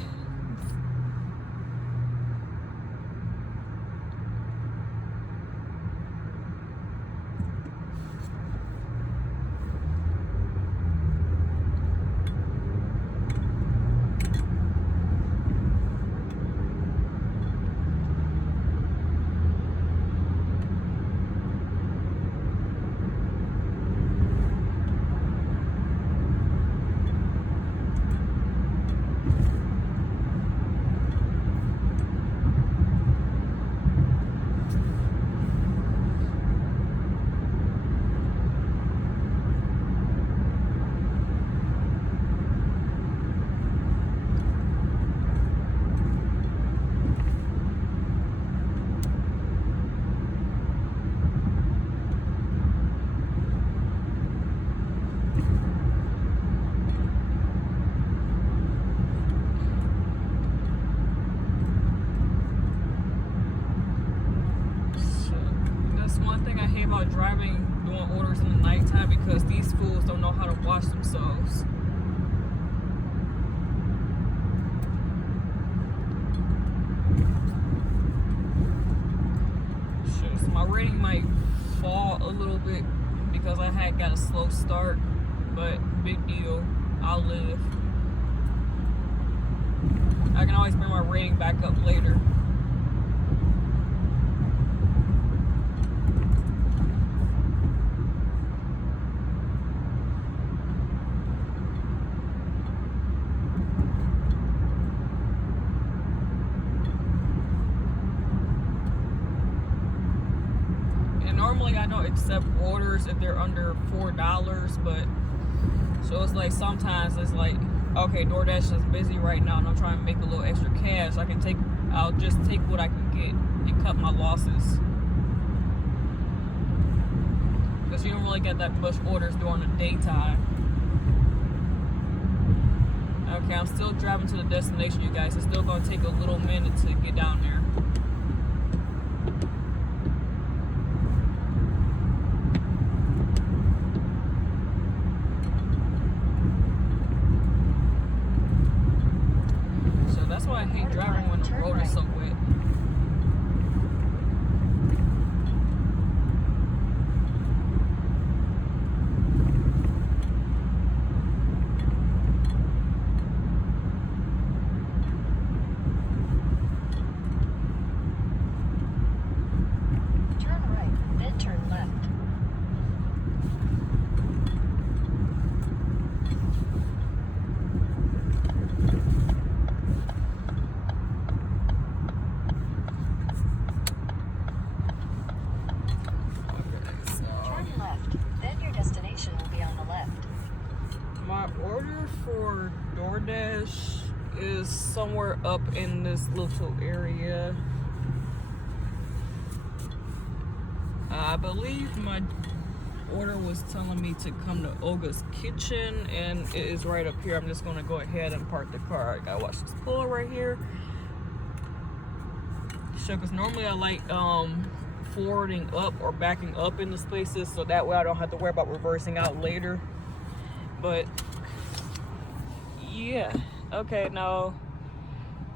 One thing I hate about driving, doing orders in the nighttime, because these fools don't know how to wash themselves. Shit, so my rating might fall a little bit because I had got a slow start, but big deal, I'll live. I can always bring my rating back up later. Normally I don't accept orders if they're under $4, but so it's like sometimes it's like, okay, DoorDash is busy right now and I'm trying to make a little extra cash. I'll just take what I can get and cut my losses. Because you don't really get that much orders during the daytime. Okay, I'm still driving to the destination, you guys. It's still gonna take a little minute to get down there. That's why I hate driving when the road is so wet. Turn right, then turn left. My order for Doordash is somewhere up in this little area. I believe my order was telling me to come to Olga's Kitchen, and it is right up here. I'm just gonna go ahead and park the car. I gotta watch this pull right here. So, because normally I like forwarding up or backing up into spaces, so that way I don't have to worry about reversing out later. But yeah, okay, now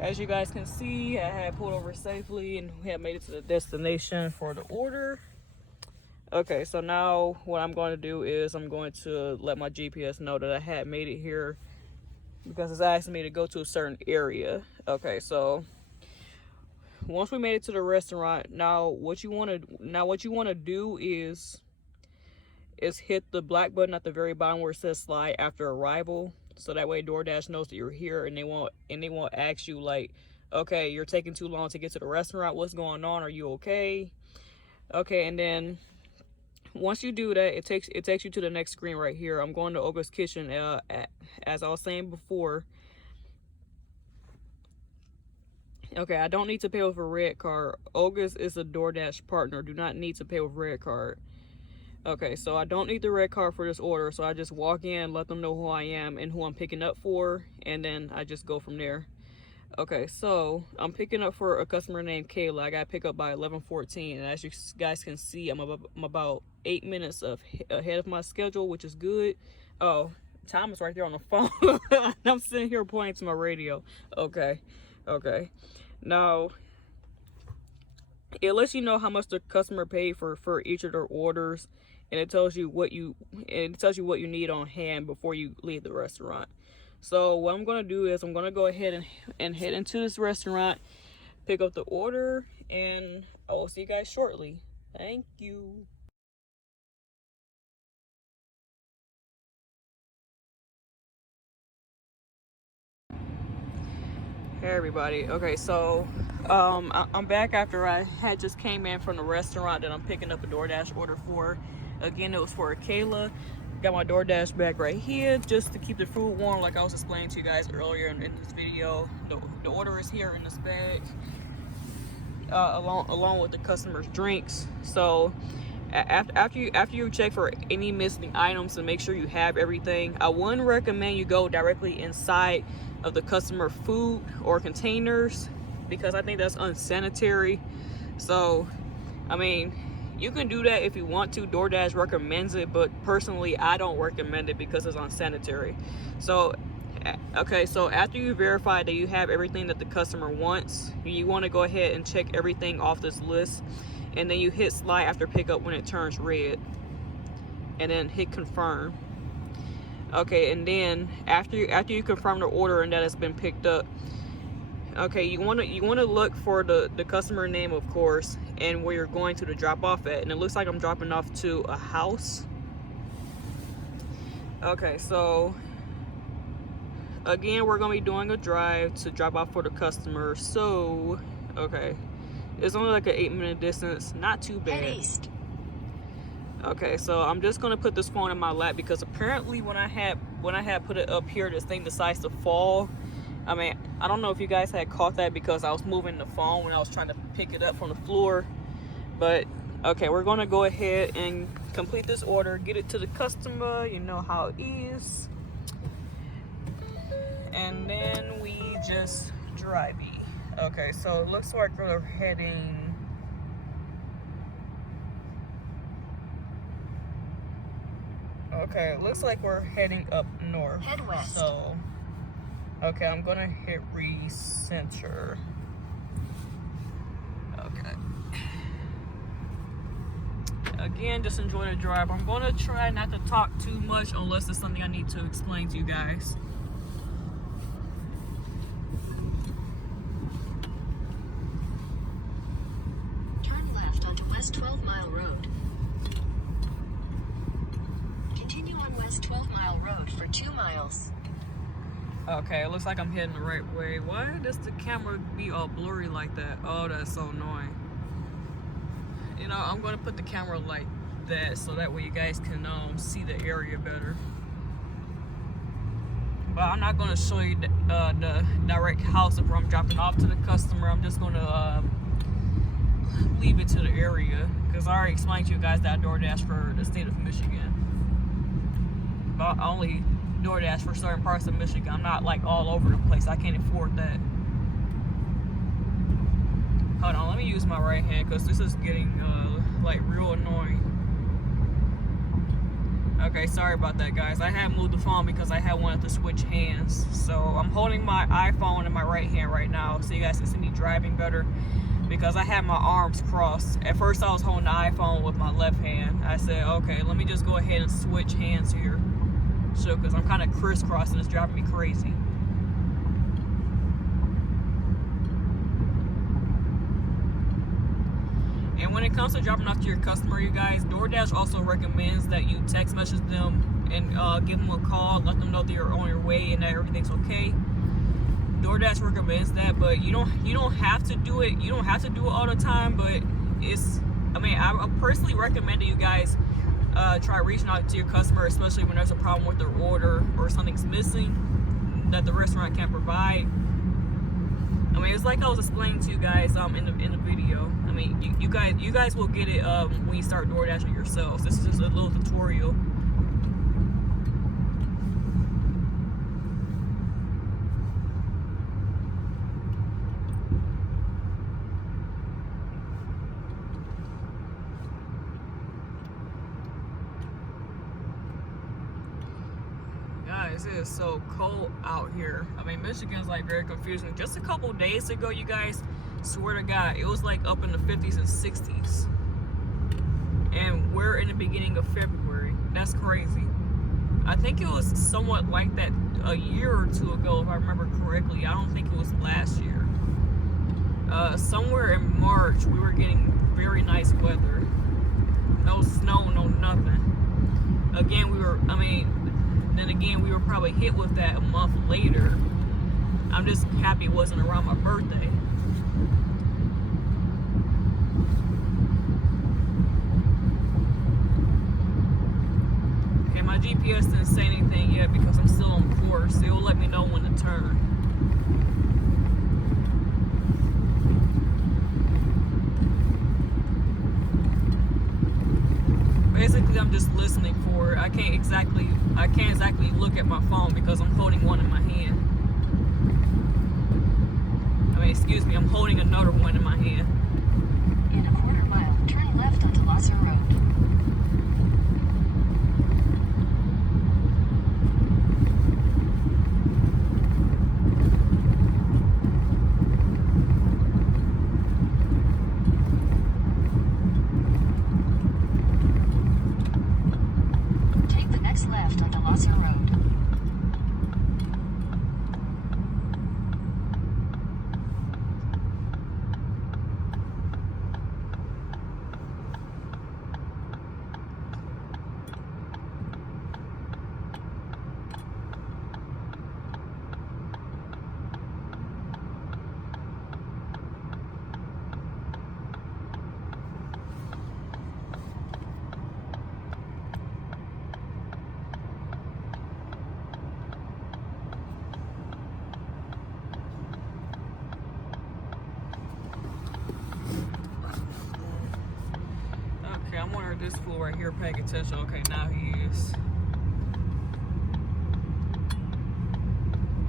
as you guys can see, I had pulled over safely and we had made it to the destination for the order. Okay, so now what I'm going to do is I'm going to let my GPS know that I had made it here because it's asking me to go to a certain area. Okay, so once we made it to the restaurant, now what you want to do is hit the black button at the very bottom where it says slide after arrival, so that way DoorDash knows that you're here, and they won't ask you like, okay, you're taking too long to get to the restaurant, what's going on, are you okay? Okay, and then once you do that, it takes you to the next screen right here. I'm going to Olga's Kitchen. As I was saying before, okay, I don't need to pay with a red card. Olga's is a DoorDash partner. Do not need to pay with red card. Okay, so I don't need the red card for this order, so I just walk in, let them know who I am and who I'm picking up for, and then I just go from there. Okay, so I'm picking up for a customer named Kayla. I got to pick up by 11:14, and as you guys can see, I'm about 8 minutes ahead of my schedule, which is good. Oh, Time is right there on the phone. I'm sitting here pointing to my radio. Okay. Now, it lets you know how much the customer paid for each of their orders, and it tells you what you need on hand before you leave the restaurant. So what I'm gonna do is I'm gonna go ahead and head into this restaurant, pick up the order, and I will see you guys shortly. Thank you. Hey everybody. Okay, so I'm back after I had just came in from the restaurant that I'm picking up a DoorDash order for. Again, it was for Kayla. Got my DoorDash bag right here just to keep the food warm, like I was explaining to you guys earlier in this video. The order is here in this bag, along with the customer's drinks. So after you check for any missing items and make sure you have everything, I wouldn't recommend you go directly inside of the customer food or containers, because I think that's unsanitary. So I mean, you can do that if you want to. DoorDash recommends it, but personally I don't recommend it because it's unsanitary. So okay, so after you verify that you have everything that the customer wants, you want to go ahead and check everything off this list, and then you hit slide after pickup when it turns red, and then hit confirm. Okay, and then after you confirm the order and that it's been picked up, okay, you want to look for the customer name, of course, and where you're going to drop off at. And it looks like I'm dropping off to a house. Okay, so again, we're gonna be doing a drive to drop off for the customer. So okay, it's only like an 8-minute distance, not too bad. Head east. Okay, so I'm just gonna put this phone in my lap because apparently when I had put it up here, this thing decides to fall. I mean, I don't know if you guys had caught that because I was moving the phone when I was trying to pick it up from the floor. But okay, we're gonna go ahead and complete this order, get it to the customer. You know how it is. And then we just drive. Okay, so it looks like we're heading. Okay, it looks like we're heading up north. Head west. So, okay, I'm gonna hit recenter. Okay. Again, just enjoy the drive. I'm gonna try not to talk too much unless it's something I need to explain to you guys. Turn left onto West 12 Mile Road. Continue on West 12 Mile Road for 2 miles. Okay, it looks like I'm heading the right way. Why does the camera be all blurry like that? Oh, that's so annoying. You know, I'm gonna put the camera like that so that way you guys can see the area better. But I'm not gonna show you the direct house of where I'm dropping off to the customer. I'm just gonna leave it to the area because I already explained to you guys that I DoorDash for the state of Michigan. But I only DoorDash for certain parts of Michigan. I'm not like all over the place. I can't afford that. Hold on, let me use my right hand because this is getting like real annoying. Okay, sorry about that, guys. I had moved the phone because I had wanted to switch hands. So I'm holding my iPhone in my right hand right now so you guys can see me driving better because I had my arms crossed. At first I was holding the iPhone with my left hand. I said, okay, let me just go ahead and switch hands here. So, because I'm kind of crisscrossing, it's driving me crazy. And when it comes to dropping off to your customer, you guys, DoorDash also recommends that you text message them and give them a call, let them know that you're on your way and that everything's okay. DoorDash recommends that, but you don't have to do it. You don't have to do it all the time, but I personally recommend that you guys try reaching out to your customer, especially when there's a problem with their order or something's missing that the restaurant can't provide. I mean, it's like I was explaining to you guys in the video. I mean, you guys will get it when you start DoorDashing yourselves. This is just a little tutorial. guys, it is so cold out here. I mean, Michigan's like very confusing. Just a couple days ago, you guys, swear to God, it was like up in the 50s and 60s. And we're in the beginning of February. That's crazy. I think it was somewhat like that a year or two ago, if I remember correctly. I don't think it was last year. Somewhere in March, we were getting very nice weather. No snow, no nothing. Again, then again, we were probably hit with that a month later. I'm just happy it wasn't around my birthday. Okay, my GPS didn't say anything yet because I'm still on course. It will let me know when to turn. Basically, I'm just listening for it. I can't exactly look at my phone because I'm holding one in my hand. I mean, excuse me, I'm holding another one in my hand. In a quarter mile, turn left onto Lasser Road. Left onto Lasser Road. I wonder if this fool right here paying attention. Okay, now he is.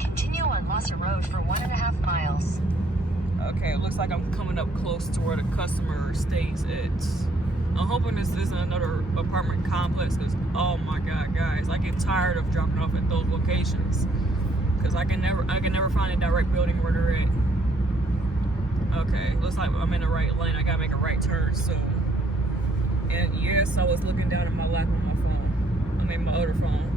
Continue on Lasser Road for 1.5 miles. Okay, it looks like I'm coming up close to where the customer stays at. I'm hoping this isn't another apartment complex because, oh my God, guys, I get tired of dropping off at those locations because I can never find a direct building where they're at. Okay, looks like I'm in the right lane. I gotta make a right turn soon. And yes, I was looking down at my lap on my phone. I mean, my other phone.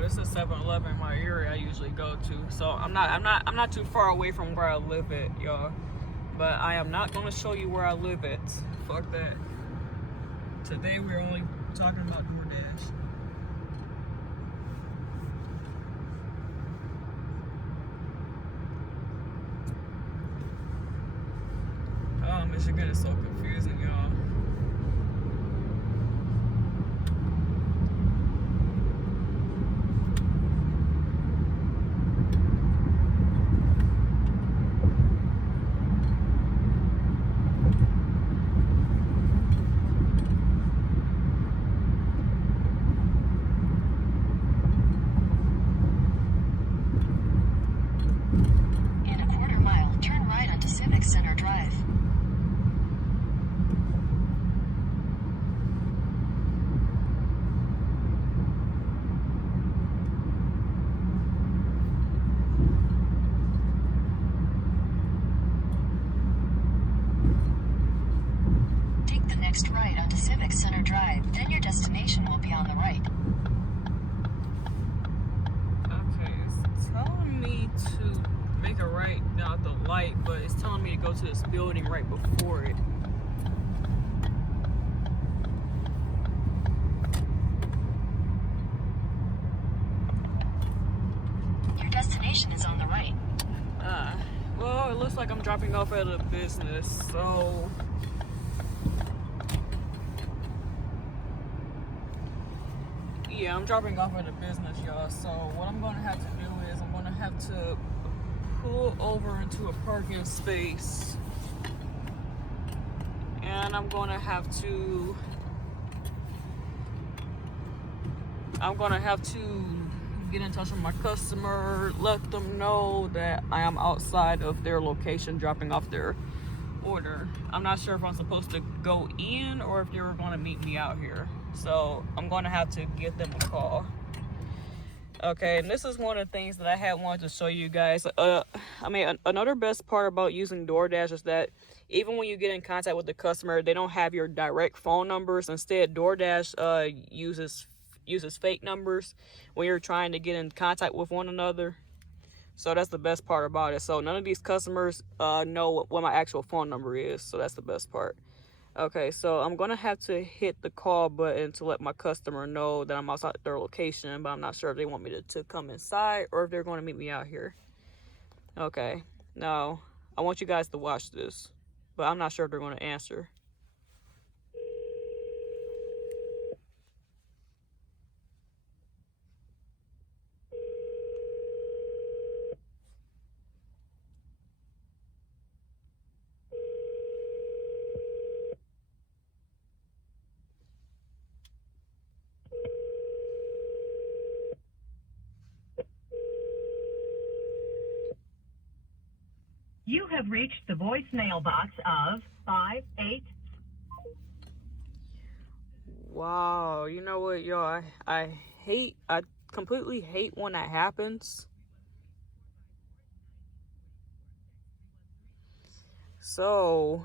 This is 7-Eleven in my area I usually go to, so I'm not too far away from where I live at, y'all. But I am not gonna show you where I live at. Fuck that. Today we're only talking about Doordash. Oh, Michigan is so confusing, y'all. Center Drive. Take the next right onto Civic Center Drive, then your destination will be on the right. Okay, it's telling me to make a right down at the light, but it's telling me to go to this building right before it. Your destination is on the right. Well, it looks like I'm dropping off at a business, so yeah, I'm dropping off at a business, y'all. So what I'm gonna have to do is I'm gonna have to pull over into a parking space, and I'm gonna have to get in touch with my customer, let them know that I am outside of their location dropping off their order. I'm not sure if I'm supposed to go in or if they were going to meet me out here. So I'm going to have to give them a call. Okay, and this is one of the things that I had wanted to show you guys. Another best part about using DoorDash is that even when you get in contact with the customer, they don't have your direct phone numbers. Instead, DoorDash uses fake numbers when you're trying to get in contact with one another. So that's the best part about it. So none of these customers know what my actual phone number is. So that's the best part. Okay, so I'm gonna have to hit the call button to let my customer know that I'm outside their location, but I'm not sure if they want me to come inside or if they're going to meet me out here. Okay, now I want you guys to watch this, but I'm not sure if they're going to answer. You have reached the voicemail box of 58. Wow, you know what, y'all? I completely hate when that happens. So,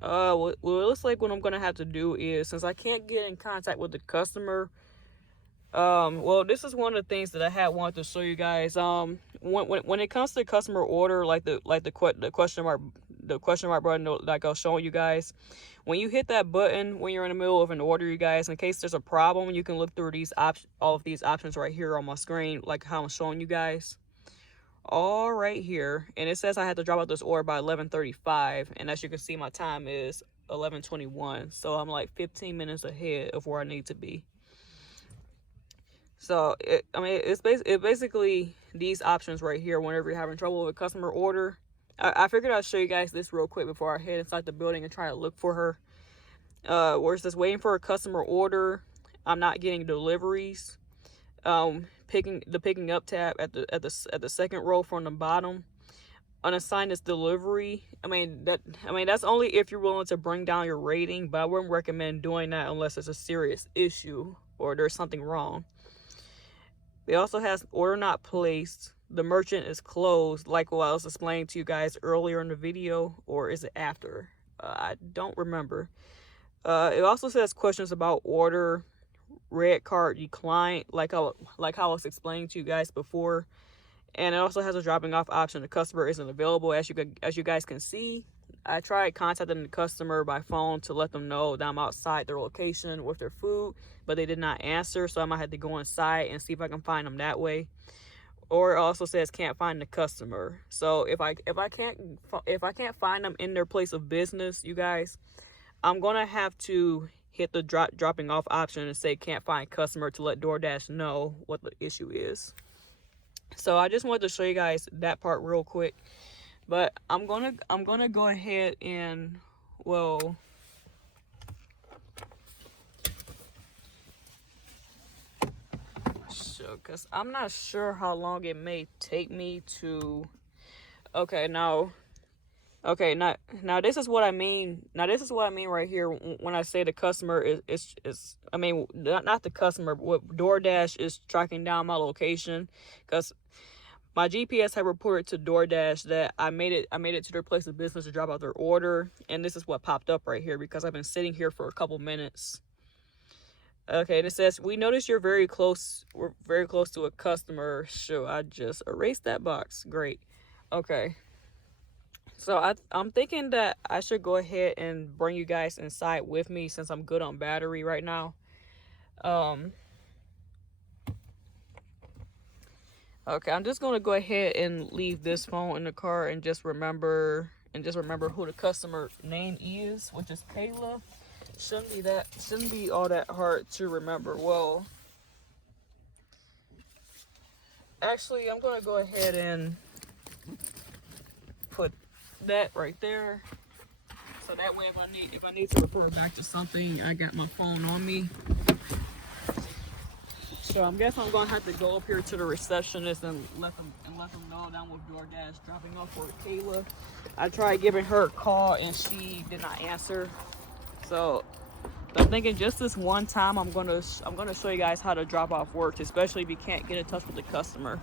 what it looks like what I'm gonna have to do is, since I can't get in contact with the customer, well, this is one of the things that I had wanted to show you guys. When it comes to customer order, like the question mark button, like I was showing you guys, when you hit that button when you're in the middle of an order, you guys, in case there's a problem, you can look through all of these options right here on my screen, like how I'm showing you guys. All right here, and it says I had to drop out this order by 11:35, and as you can see, my time is 11:21, so I'm like 15 minutes ahead of where I need to be. So it's basically these options right here. Whenever you're having trouble with a customer order, I figured I'd show you guys this real quick before I head inside the building and try to look for her. Where it says waiting for a customer order, I'm not getting deliveries. Picking up tab at the second row from the bottom. Unassigned is delivery. That's only if you're willing to bring down your rating, but I wouldn't recommend doing that unless it's a serious issue or there's something wrong. It also has order not placed. The merchant is closed, like what I was explaining to you guys earlier in the video, or is it after? I don't remember. It also says questions about order, red card declined, like how I was explaining to you guys before. And it also has a dropping off option. The customer isn't available. As you guys can see, I tried contacting the customer by phone to let them know that I'm outside their location with their food, but they did not answer, so I might have to go inside and see if I can find them that way. Or it also says can't find the customer. So if I can't find them in their place of business, you guys, I'm gonna have to hit the dropping off option and say can't find customer to let DoorDash know what the issue is. So I just wanted to show you guys that part real quick. But I'm gonna go ahead and, well, because I'm not sure how long it may take me to. Okay, now this is what I mean. Now this is what I mean right here when I say the customer is not the customer, but what DoorDash is tracking down my location, because my GPS had reported to DoorDash that I made it to their place of business to drop out their order, and this is what popped up right here because I've been sitting here for a couple minutes. Okay, and it says we notice we're very close to a customer. Sure, I just erased that box. Great. Okay. So I'm thinking that I should go ahead and bring you guys inside with me since I'm good on battery right now. Okay, I'm just gonna go ahead and leave this phone in the car and just remember who the customer name is, which is Kayla. Shouldn't be all that hard to remember. Well, actually, I'm gonna go ahead and put that right there. So that way, if I need to refer back to something, I got my phone on me. So I guess I'm gonna have to go up here to the receptionist and let them know that I'm with Doordash dropping off for Kayla. I tried giving her a call and she did not answer. So I'm thinking just this one time I'm gonna show you guys how to drop off work, especially if you can't get in touch with the customer.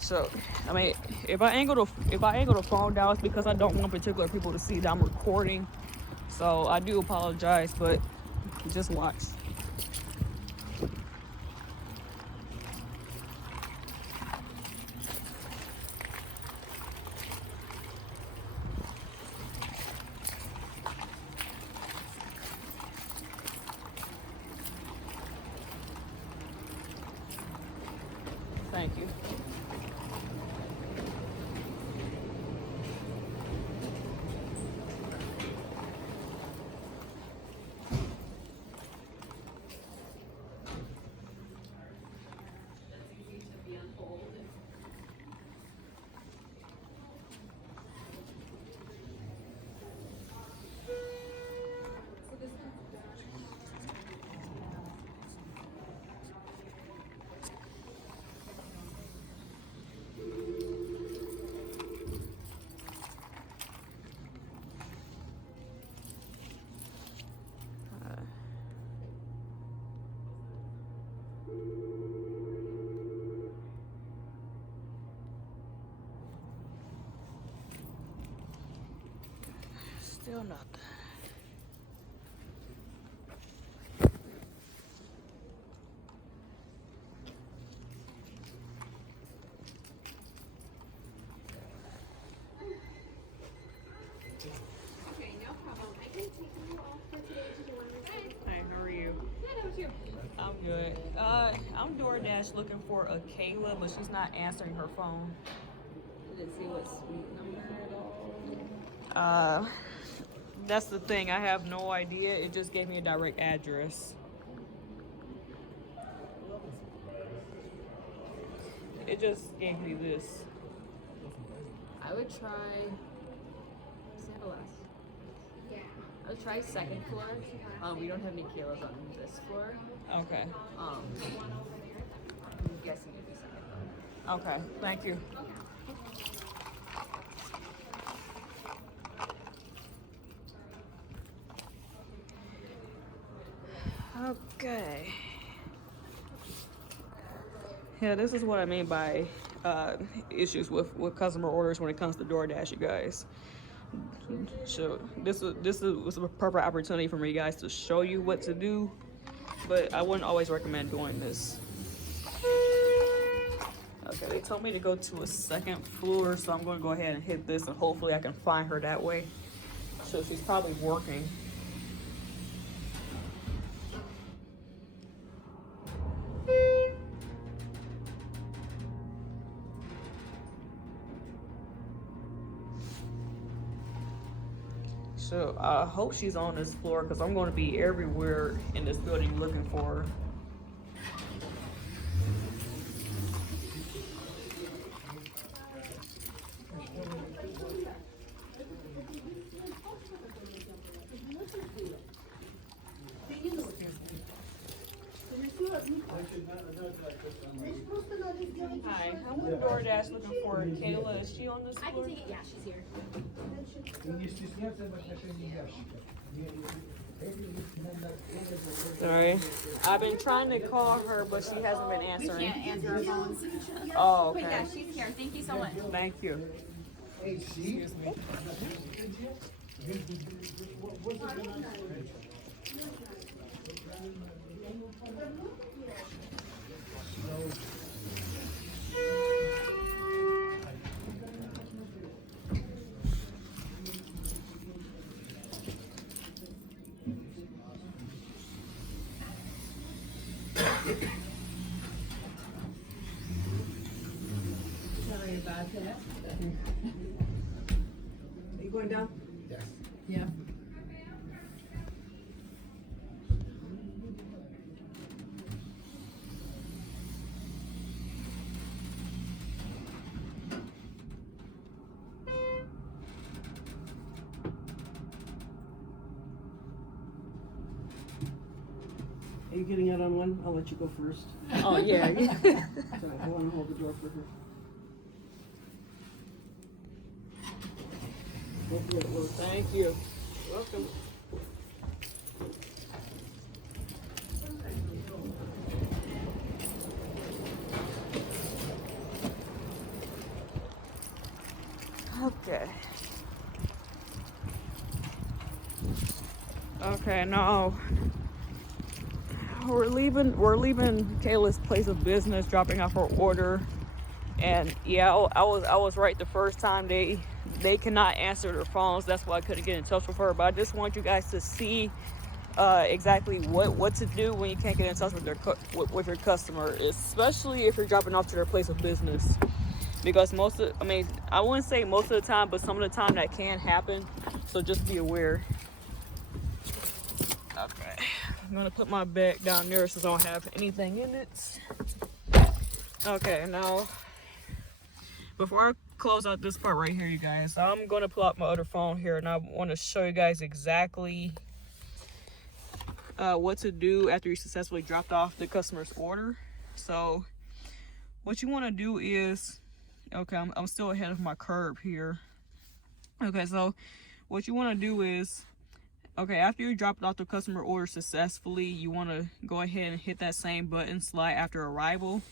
So I mean, if I angle the phone down, it's because I don't want particular people to see that I'm recording. So I do apologize, but just watch. Thank you. Still not. Okay, no problem. I can take you off for today to do one more. Hey, how are you? Yeah, that was you. I'm good. I'm DoorDash looking for a Kayla, but she's not answering her phone. Did it say what suite number at all? That's the thing. I have no idea. It just gave me a direct address. It just gave me this. I would try Sandalast. Yeah. I would try second floor. We don't have any Kaylas on this floor. Okay. I'm guessing it'd be second floor. Okay. Thank you. Okay. Yeah, this is what I mean by issues with customer orders when it comes to DoorDash, you guys. So this was a perfect opportunity for me, guys, to show you what to do, but I wouldn't always recommend doing this. Okay, they told me to go to a second floor, so I'm going to go ahead and hit this, and hopefully I can find her that way. So she's probably working. So I hope she's on this floor because I'm going to be everywhere in this building looking for her. Hi, I'm with DoorDash looking for Kayla. Is she on this I floor? can take it. Yeah, she's here. Sorry. I've been trying to call her, but she hasn't been answering. Can't answer her phones. Oh, But okay. yeah, she's here. Thank you so much. Thank you. Excuse me. Sorry about that. Are you going down? Yeah. Are you getting out on one? I'll let you go first. Oh yeah. Sorry, I want to hold the door for her. Hopefully it works. Thank you. Welcome. Okay. Okay, now we're leaving Kayla's place of business, dropping off her order. And yeah, I was right the first time. They cannot answer their phones. That's why I couldn't get in touch with her. But I just want you guys to see exactly what to do when you can't get in touch with with your customer, especially if you're dropping off to their place of business. Because I wouldn't say most of the time, but some of the time that can happen. So just be aware. Okay, I'm gonna put my bag down there since I don't have anything in it. Okay, now before I close out this part right here, you guys, I'm gonna pull out my other phone here, and I want to show you guys exactly what to do after you successfully dropped off the customer's order. So what you want to do is, okay, I'm still ahead of my curb here. Okay, so what you want to do is, okay, after you dropped off the customer order successfully, you want to go ahead and hit that same button, slide after arrival,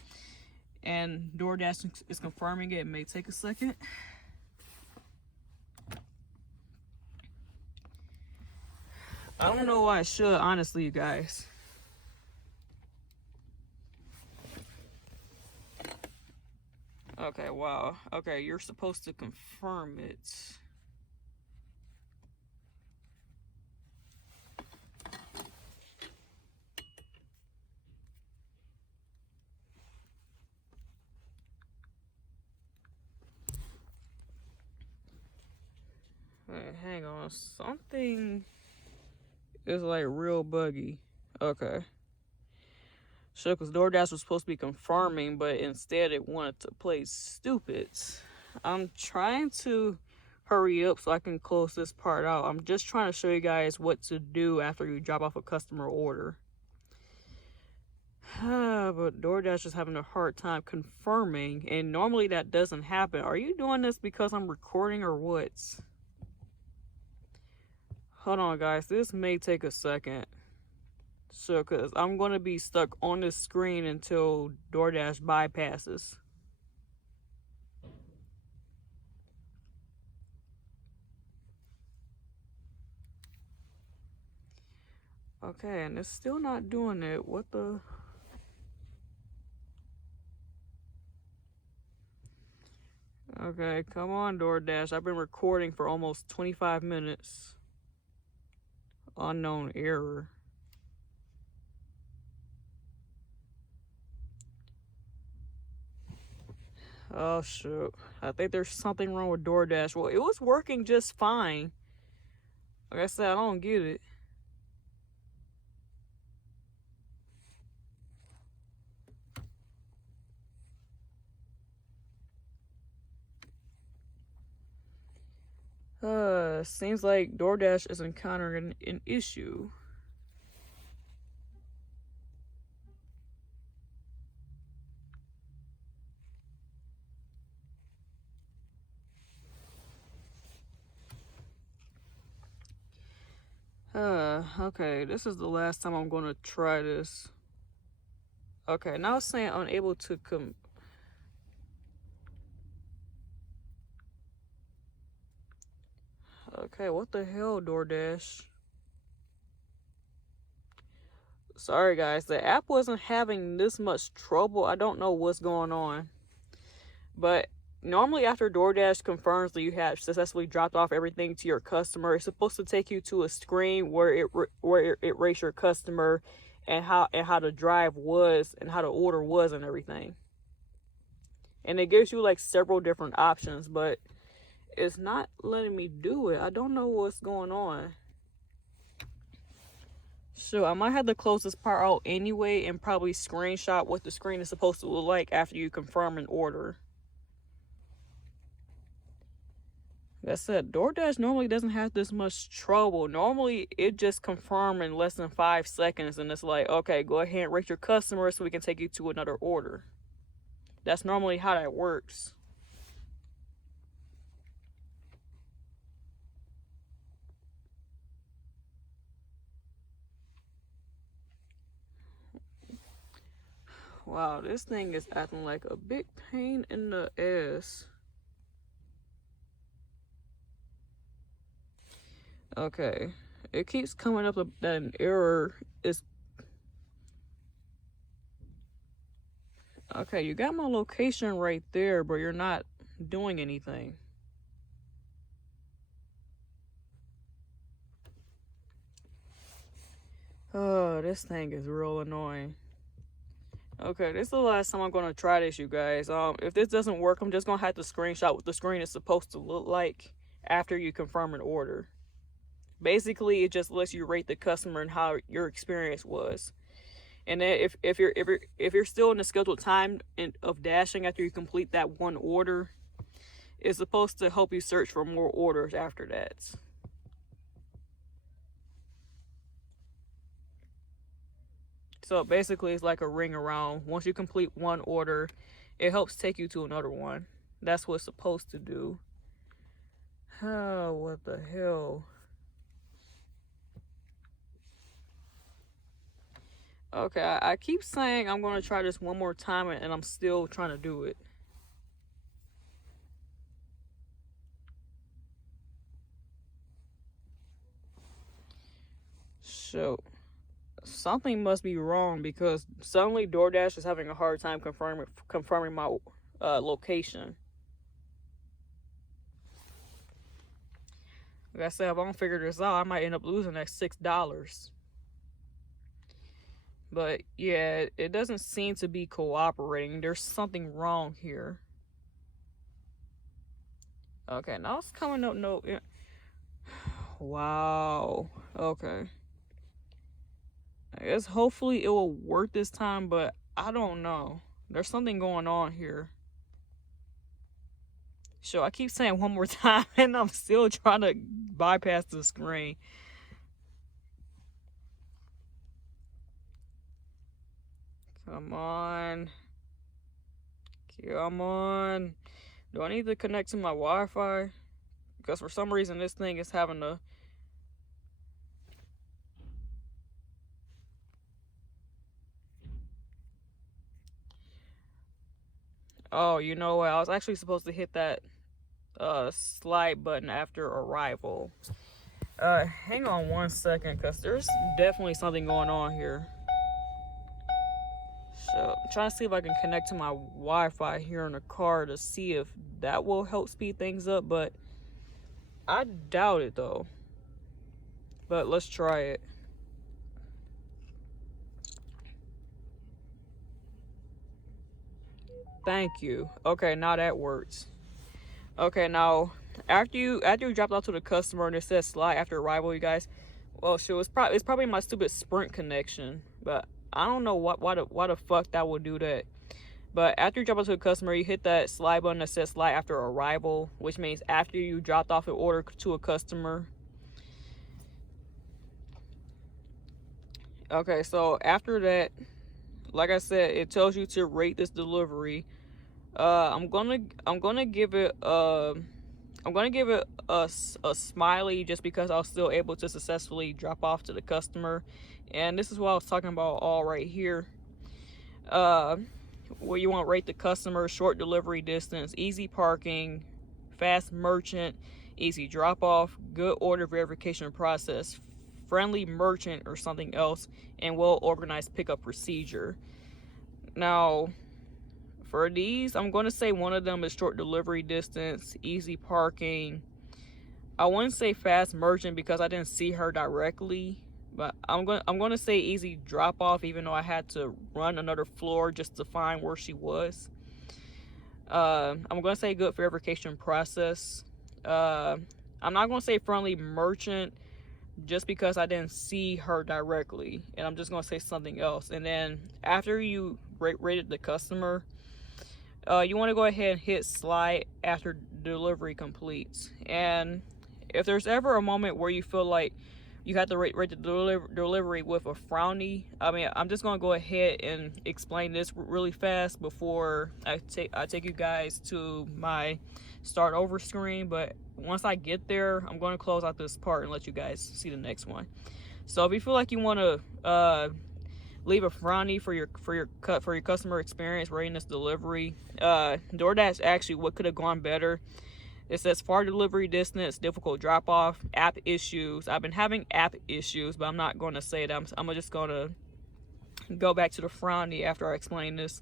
and DoorDash is confirming it. It may take a second. I don't know why I should, honestly, you guys. Okay, wow. Okay, you're supposed to confirm it. Wait, hang on. Something is like real buggy. Okay. So, because DoorDash was supposed to be confirming, but instead it wanted to play stupid. I'm trying to hurry up so I can close this part out. I'm just trying to show you guys what to do after you drop off a customer order. But DoorDash is having a hard time confirming, and normally that doesn't happen. Are you doing this because I'm recording or what? Hold on, guys. This may take a second. So, because I'm going to be stuck on this screen until DoorDash bypasses. Okay, and it's still not doing it. What the... Okay, come on, DoorDash. I've been recording for almost 25 minutes. Unknown error. Oh, shoot. I think there's something wrong with DoorDash. Well, it was working just fine. Like I said, I don't get it. Seems like DoorDash is encountering an issue. Okay, this is the last time I'm gonna try this. Okay, now it's saying unable to Okay, what the hell, DoorDash? Sorry guys, the app wasn't having this much trouble. I don't know what's going on. But normally after DoorDash confirms that you have successfully dropped off everything to your customer, it's supposed to take you to a screen where it rates your customer and how the drive was and how the order was and everything. And it gives you like several different options, but it's not letting me do it. I don't know what's going on. So I might have to close this part out anyway and probably screenshot what the screen is supposed to look like after you confirm an order. Like I said, DoorDash normally doesn't have this much trouble. Normally, it just confirms in less than 5 seconds, and it's like, okay, go ahead and rate your customer so we can take you to another order. That's normally how that works. Wow, this thing is acting like a big pain in the ass. Okay, it keeps coming up that an error is... Okay, you got my location right there, but you're not doing anything. Oh, this thing is real annoying. Okay, this is the last time I'm going to try this, you guys. If this doesn't work, I'm just going to have to screenshot what the screen is supposed to look like after you confirm an order. Basically, it just lets you rate the customer and how your experience was. And then if you're still in the scheduled time of dashing after you complete that one order, it's supposed to help you search for more orders after that. So basically, it's like a ring around. Once you complete one order, it helps take you to another one. That's what it's supposed to do. Oh, what the hell? Okay, I keep saying I'm going to try this one more time, and I'm still trying to do it. So, something must be wrong because suddenly DoorDash is having a hard time confirming my location. Like I said, if I don't figure this out, I might end up losing that $6. But yeah, it doesn't seem to be cooperating. There's something wrong here. Okay, now it's coming up. No, yeah. Wow. Okay. I guess hopefully it will work this time, but I don't know. There's something going on here. So I keep saying one more time, and I'm still trying to bypass the screen. Come on. Come on. Do I need to connect to my Wi-Fi? Because for some reason this thing is having to... Oh, you know what? I was actually supposed to hit that slide button after arrival. Hang on one second, because there's definitely something going on here. So I'm trying to see if I can connect to my Wi-Fi here in the car to see if that will help speed things up, but I doubt it though. But let's try it. Thank you. Okay, now that works. Okay, now after you dropped out to the customer and it says slide after arrival, you guys. Well, sure, it's probably my stupid Sprint connection, but I don't know why the fuck that would do that. But after you drop out to the customer, you hit that slide button that says slide after arrival, which means after you dropped off an order to a customer. Okay, so after that, like I said, it tells you to rate this delivery. I'm gonna give it a smiley just because I was still able to successfully drop off to the customer. And this is what I was talking about all right here. Where you want to rate the customer: short delivery distance, easy parking, fast merchant, easy drop off, good order verification process, friendly merchant or something else, and well organized pickup procedure. Now, For these, I'm going to say one of them is short delivery distance, easy parking. I wouldn't say fast merchant because I didn't see her directly, but I'm going to say easy drop off, even though I had to run another floor just to find where she was. I'm going to say good verification process. I'm not going to say friendly merchant just because I didn't see her directly, and I'm just going to say something else. And then after you rated the customer, you want to go ahead and hit slide after delivery completes. And if there's ever a moment where you feel like you have to rate the delivery with a frowny, I mean, I'm just going to go ahead and explain this really fast before I take you guys to my start over screen. But once I get there, I'm going to close out this part and let you guys see the next one. So if you feel like you want to leave a frowny for your customer experience rating this delivery, DoorDash actually, what could have gone better? It says far delivery distance, difficult drop off, app issues. I've been having app issues, but I'm not going to say that. I'm just going to go back to the frowny after I explain this.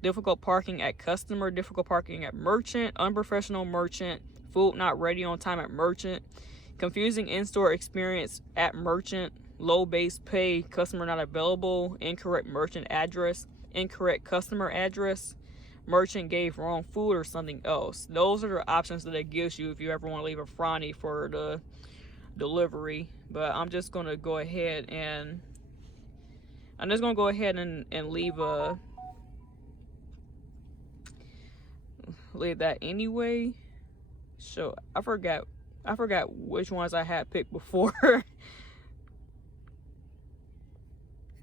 Difficult parking at customer, difficult parking at merchant, unprofessional merchant, food not ready on time at merchant, confusing in-store experience at merchant, low base pay, customer not available, incorrect merchant address, incorrect customer address, merchant gave wrong food or something else. Those are the options that it gives you if you ever want to leave a frowny for the delivery. But I'm just going to go ahead and leave that anyway. So I forgot which ones I had picked before.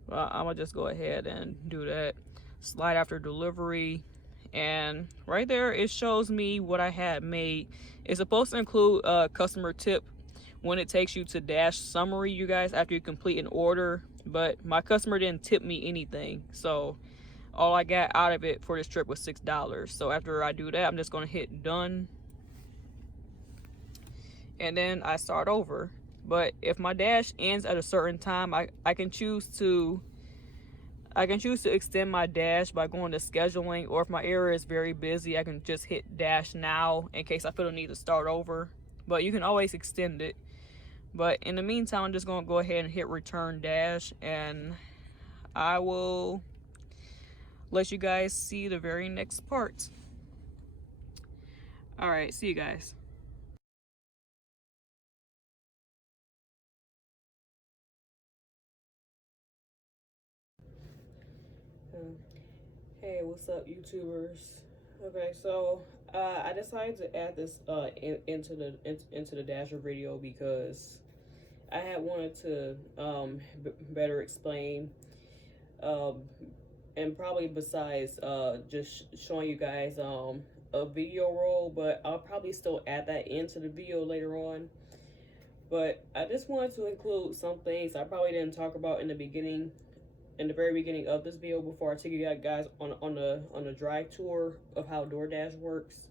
Well, I'm gonna just go ahead and do that. Slide after delivery, and right there it shows me what I had made. It's supposed to include a customer tip when it takes you to dash summary, you guys, after you complete an order. But my customer didn't tip me anything, so all I got out of it for this trip was $6. So after I do that, I'm just gonna hit done, and then I start over. But if my dash ends at a certain time, I can choose to extend my dash by going to scheduling, or if my area is very busy, I can just hit dash now in case I feel the need to start over. But you can always extend it. But in the meantime, I'm just going to go ahead and hit return dash, and I will let you guys see the very next part. All right, see you guys. Hey, what's up, YouTubers? Okay, so I decided to add this into the Dasher video because I had wanted to better explain, and probably besides just showing you guys a video roll, but I'll probably still add that into the video later on. But I just wanted to include some things I probably didn't talk about in the very beginning of this video before I take you guys on the drive tour of how DoorDash works.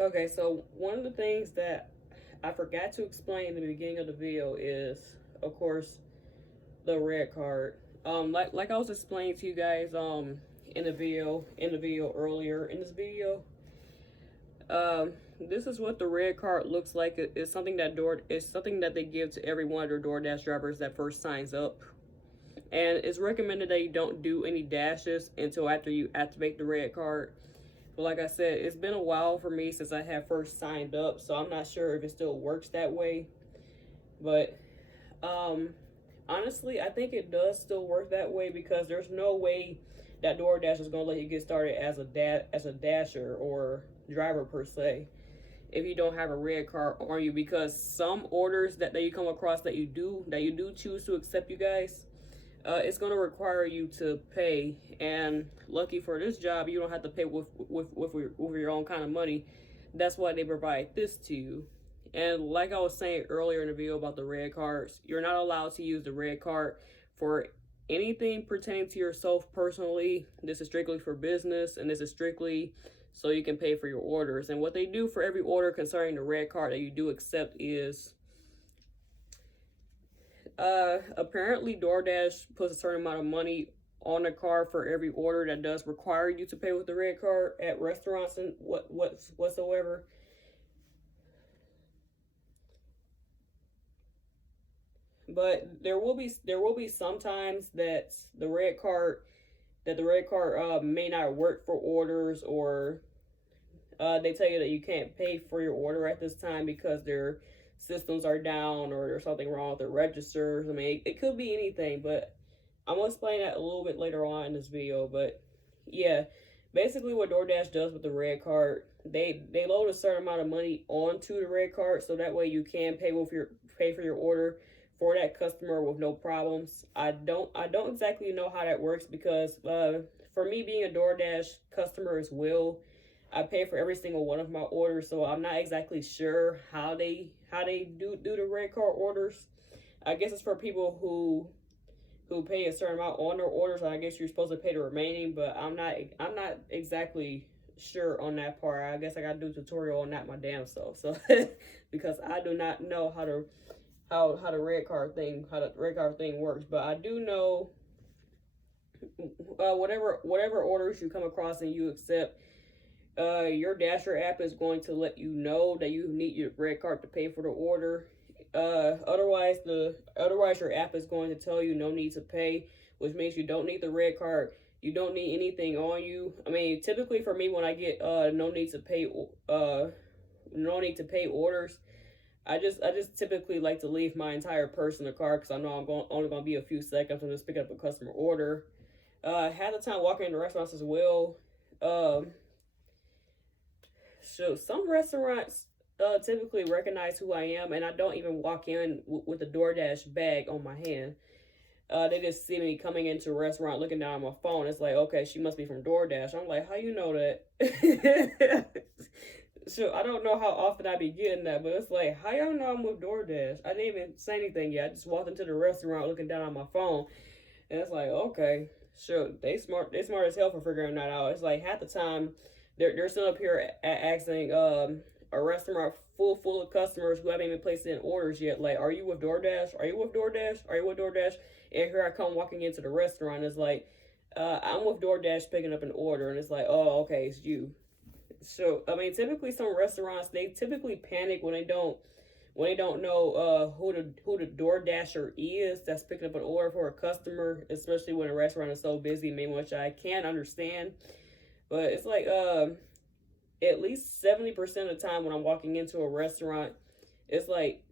Okay, so one of the things that I forgot to explain in the beginning of the video is, of course, the red card. Like I was explaining to you guys in the video earlier in this video. This is what the red card looks like. It's something that they give to every one of their DoorDash drivers that first signs up. And it's recommended that you don't do any dashes until after you activate the red card. But like I said, it's been a while for me since I had first signed up, so I'm not sure if it still works that way. But honestly, I think it does still work that way, because there's no way that DoorDash is going to let you get started as a dasher or driver per se if you don't have a red card on you, because some orders that you come across that you do choose to accept, you guys, it's going to require you to pay. And lucky for this job, you don't have to pay with your own kind of money. That's why they provide this to you. And like I was saying earlier in the video about the red cards, you're not allowed to use the red card for anything pertaining to yourself personally. This is strictly for business, and this is strictly so you can pay for your orders. And what they do for every order concerning the red card that you do accept is, apparently DoorDash puts a certain amount of money on the card for every order that does require you to pay with the red card at restaurants and whatsoever. But there will be sometimes that the red card may not work for orders, or they tell you that you can't pay for your order at this time because their systems are down or there's something wrong with their registers. I mean, it could be anything, but I'm gonna explain that a little bit later on in this video. But yeah, basically what DoorDash does with the red card, they load a certain amount of money onto the red card, so that way you can pay for your order for that customer with no problems. I don't exactly know how that works, because for me being a DoorDash customer as well, I pay for every single one of my orders, so I'm not exactly sure how they do the red card orders. I guess it's for people who pay a certain amount on their orders. I guess you're supposed to pay the remaining, but I'm not exactly sure on that part. I guess I gotta do a tutorial on that my damn self. So because I do not know how the red card thing works, but I do know whatever orders you come across and you accept, your Dasher app is going to let you know that you need your red card to pay for the order. Otherwise your app is going to tell you no need to pay, which means you don't need the red card. You don't need anything on you. I mean, typically for me, when I get no need to pay orders, I just typically like to leave my entire purse in the car, because I know I'm only going to be a few seconds and just pick up a customer order. Half the time walking into restaurants as well. So some restaurants typically recognize who I am, and I don't even walk in with a DoorDash bag on my hand. They just see me coming into a restaurant looking down on my phone. It's like, okay, she must be from DoorDash. I'm like, how you know that? So I don't know how often I be getting that, but it's like, how y'all know I'm with DoorDash? I didn't even say anything yet. I just walked into the restaurant looking down on my phone, and it's like, okay, sure, they smart as hell for figuring that out. It's like half the time they're still up here asking a restaurant full of customers who haven't even placed in orders yet, like, are you with DoorDash? Are you with DoorDash? Are you with DoorDash? And here I come walking into the restaurant. It's like, I'm with DoorDash picking up an order, and it's like, oh, okay, it's you. So I mean, typically some restaurants, they typically panic when they don't know who the DoorDasher is that's picking up an order for a customer, especially when a restaurant is so busy. I mean, which I can understand, but it's like at least 70% of the time when I'm walking into a restaurant, it's like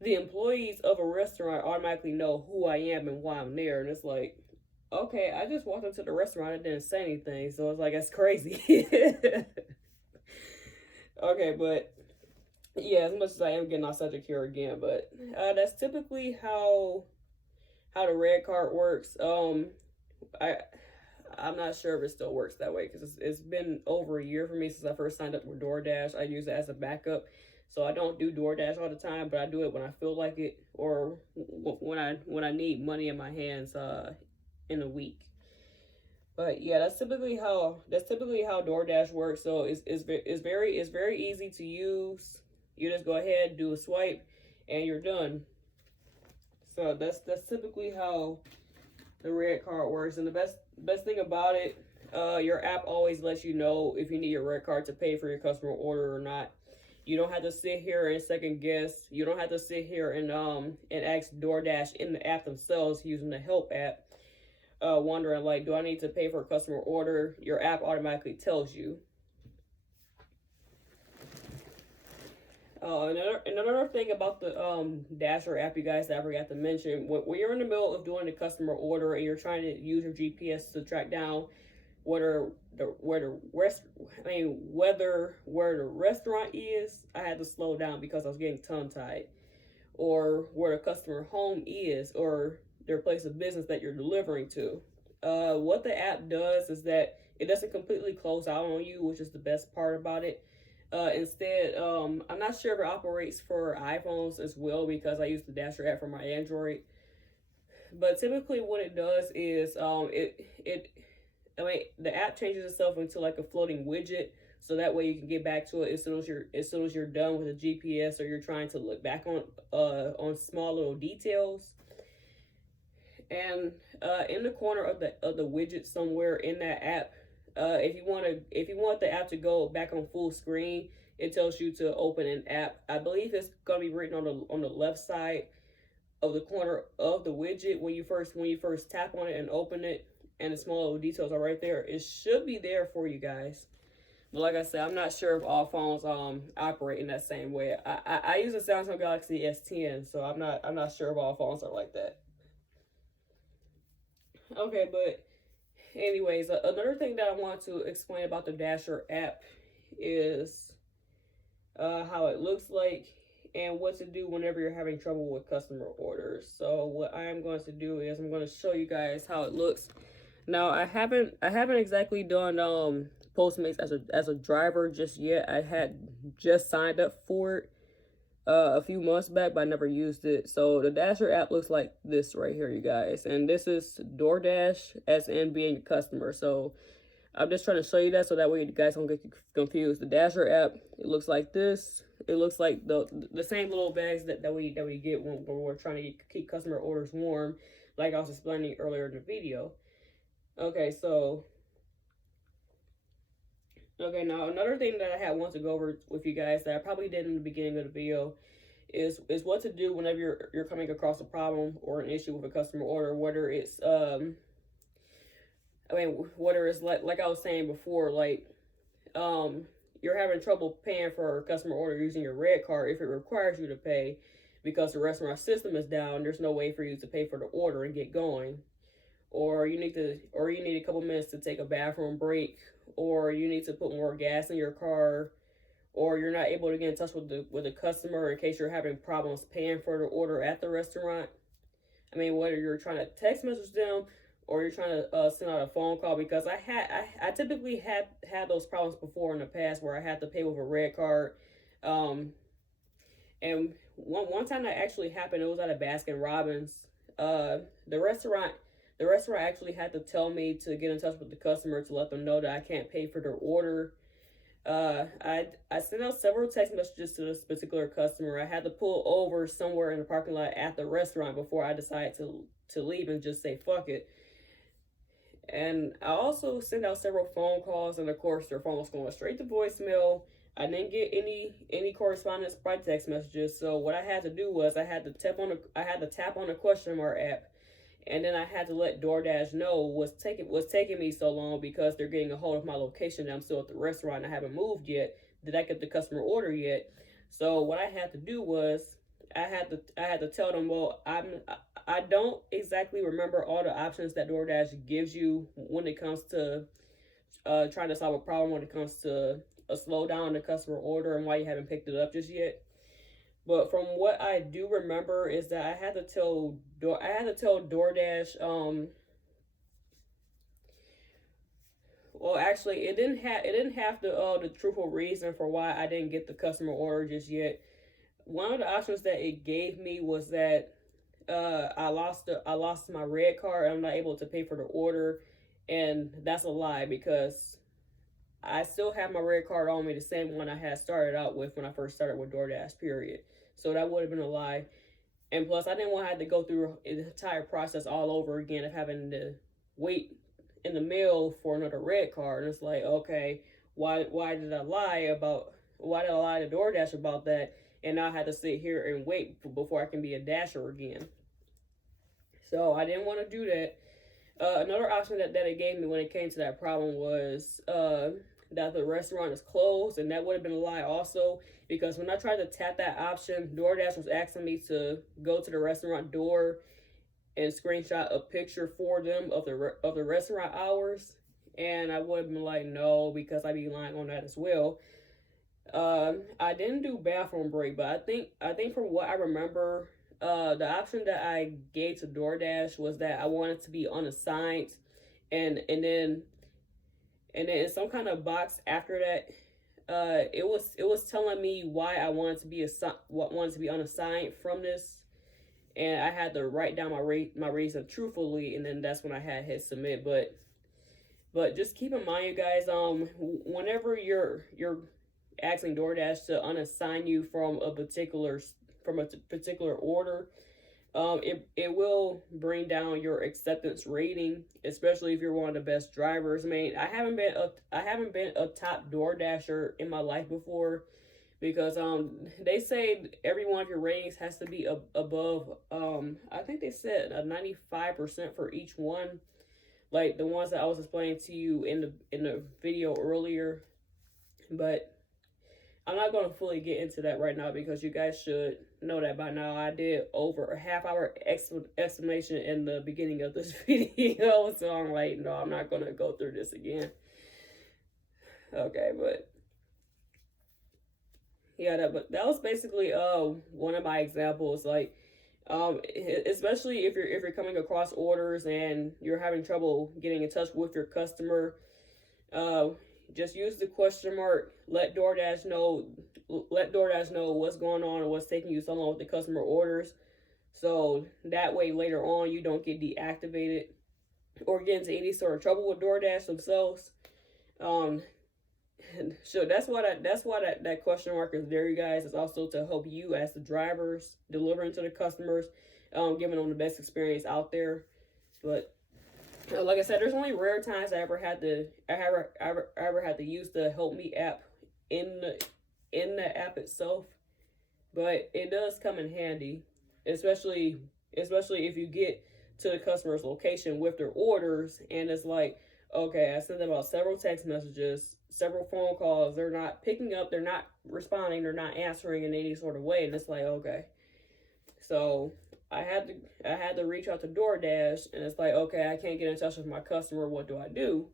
the employees of a restaurant automatically know who I am and why I'm there, and it's like, okay, I just walked into the restaurant and didn't say anything, so it's like, that's crazy. Okay, but yeah, as much as I am getting off subject here again, but that's typically how the red card works. I'm not sure if it still works that way, because it's been over a year for me since I first signed up with DoorDash. I use it as a backup, so I don't do DoorDash all the time, but I do it when I feel like it, or when I need money in my hands in a week. But yeah, that's typically how DoorDash works. So it's very easy to use. You just go ahead, do a swipe, and you're done. So that's typically how the red card works. And the best thing about it, your app always lets you know if you need your red card to pay for your customer order or not. You don't have to sit here and second guess. You don't have to sit here and ask DoorDash in the app themselves using the help app. Wondering, like, do I need to pay for a customer order? Your app automatically tells you. Another thing about the Dasher app, you guys, that I forgot to mention, when you're in the middle of doing a customer order and you're trying to use your GPS to track down where the restaurant is, I had to slow down because I was getting tongue-tied, or where the customer home is, or their place of business that you're delivering to. What the app does is that it doesn't completely close out on you, which is the best part about it. Instead, I'm not sure if it operates for iPhones as well, because I use the Dasher app for my Android. But typically what it does is the app changes itself into like a floating widget, so that way you can get back to it as soon as you're done with the GPS, or you're trying to look back on small little details. And in the corner of the widget somewhere in that app, if you want the app to go back on full screen, it tells you to open an app. I believe it's gonna be written on the left side of the corner of the widget when you first tap on it and open it, and the small little details are right there. It should be there for you guys. But like I said, I'm not sure if all phones operate in that same way. I use a Samsung Galaxy S10, so I'm not sure if all phones are like that. Okay, but anyways, another thing that I want to explain about the Dasher app is how it looks like and what to do whenever you're having trouble with customer orders. So what I am going to do is I'm going to show you guys how it looks. Now I haven't exactly done Postmates as a driver just yet. I had just signed up for it a few months back, but I never used it. So the Dasher app looks like this right here, you guys. And this is Doordash, as in being a customer. So I'm just trying to show you that so that way you guys don't get confused. The Dasher app, it looks like this. It looks like the same little bags that we get when we're trying to keep customer orders warm, like I was explaining earlier in the video. Okay, so now another thing that I had wanted to go over with you guys that I probably did in the beginning of the video is what to do whenever you're coming across a problem or an issue with a customer order, whether it's whether it's like I was saying before, like you're having trouble paying for a customer order using your red card if it requires you to pay because the restaurant system is down. There's no way for you to pay for the order and get going. Or you need a couple minutes to take a bathroom break, or you need to put more gas in your car, or you're not able to get in touch with the customer in case you're having problems paying for the order at the restaurant. I mean, whether you're trying to text message them or you're trying to send out a phone call, because I typically had those problems before in the past where I had to pay with a red card. And one time that actually happened, it was at a Baskin Robbins. The restaurant actually had to tell me to get in touch with the customer to let them know that I can't pay for their order. I sent out several text messages to this particular customer. I had to pull over somewhere in the parking lot at the restaurant before I decided to leave and just say fuck it. And I also sent out several phone calls, and of course their phone was going straight to voicemail. I didn't get any correspondence by text messages. So what I had to do was I had to tap on the question mark app. And then I had to let DoorDash know what's taking me so long because they're getting a hold of my location and I'm still at the restaurant and I haven't moved yet. Did I get the customer order yet? So what I had to do was I had to tell them, well, I don't exactly remember all the options that DoorDash gives you when it comes to trying to solve a problem, when it comes to a slowdown in the customer order and why you haven't picked it up just yet. But from what I do remember is that I had to tell DoorDash. Well, actually, it didn't have the truthful reason for why I didn't get the customer order just yet. One of the options that it gave me was that I lost my red card and I'm not able to pay for the order, and that's a lie because I still have my red card on me, the same one I had started out with when I first started with DoorDash, period. So that would have been a lie. And plus, I didn't want to have to go through the entire process all over again of having to wait in the mail for another red card. And it's like, okay, why did I lie to DoorDash about that? And now I had to sit here and wait before I can be a Dasher again. So I didn't want to do that. Another option that it gave me when it came to that problem was that the restaurant is closed, and that would have been a lie also, because when I tried to tap that option, DoorDash was asking me to go to the restaurant door and screenshot a picture for them of the restaurant hours, and I would have been like, no, because I'd be lying on that as well. I didn't do bathroom break, but I think from what I remember, the option that I gave to DoorDash was that I wanted to be unassigned, and then in some kind of box after that, it was telling me why I wanted to be unassigned from this, and I had to write down my reason truthfully, and then that's when I had hit submit. But just keep in mind, you guys, whenever you're asking DoorDash to unassign you from a particular order, it will bring down your acceptance rating, especially if you're one of the best drivers. I mean, I haven't been a top DoorDasher in my life before, because they say every one of your ratings has to be above, I think they said a 95% for each one, like the ones that I was explaining to you in the video earlier. But I'm not going to fully get into that right now, because you guys should know that by now. I did over a half-hour explanation in the beginning of this video, so I'm like, no, I'm not going to go through this again. Okay, but yeah, that was basically one of my examples. Like, especially if you're coming across orders and you're having trouble getting in touch with your customer, just use the question mark. Let DoorDash know what's going on and what's taking you so long with the customer orders, so that way later on you don't get deactivated or get into any sort of trouble with DoorDash themselves. So that's why that question mark is there, you guys. It's also to help you as the drivers delivering to the customers, giving them the best experience out there. But like I said, there's only rare times I ever had to use the Help Me app in the app itself, but it does come in handy, especially if you get to the customer's location with their orders and it's like, okay, I sent them out several text messages, several phone calls, they're not picking up, they're not responding, they're not answering in any sort of way, and it's like, okay, so I had to reach out to DoorDash, and it's like, okay, I can't get in touch with my customer. What do I do?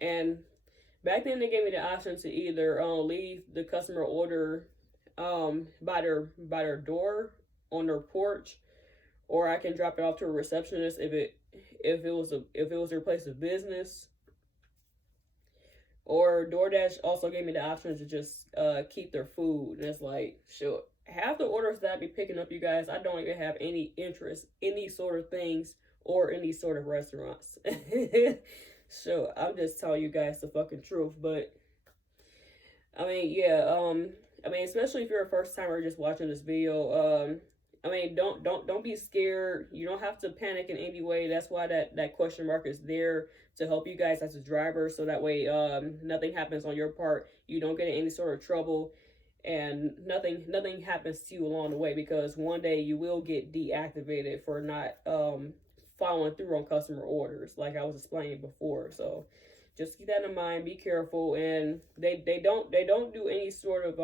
And back then, they gave me the option to either leave the customer order by their door on their porch, or I can drop it off to a receptionist if it was their place of business. Or DoorDash also gave me the option to just keep their food, and it's like, sure. Half the orders that I be picking up, you guys, I don't even have any interest in these sort of things or in these sort of restaurants. So I'm just telling you guys the fucking truth. But I mean, yeah, I mean, especially if you're a first timer just watching this video, I mean, don't be scared. You don't have to panic in any way. That's why that question mark is there, to help you guys as a driver, so that way nothing happens on your part. You don't get in any sort of trouble, and nothing happens to you along the way, because one day you will get deactivated for not following through on customer orders, like I was explaining before. So just keep that in mind, be careful. And they don't do any sort of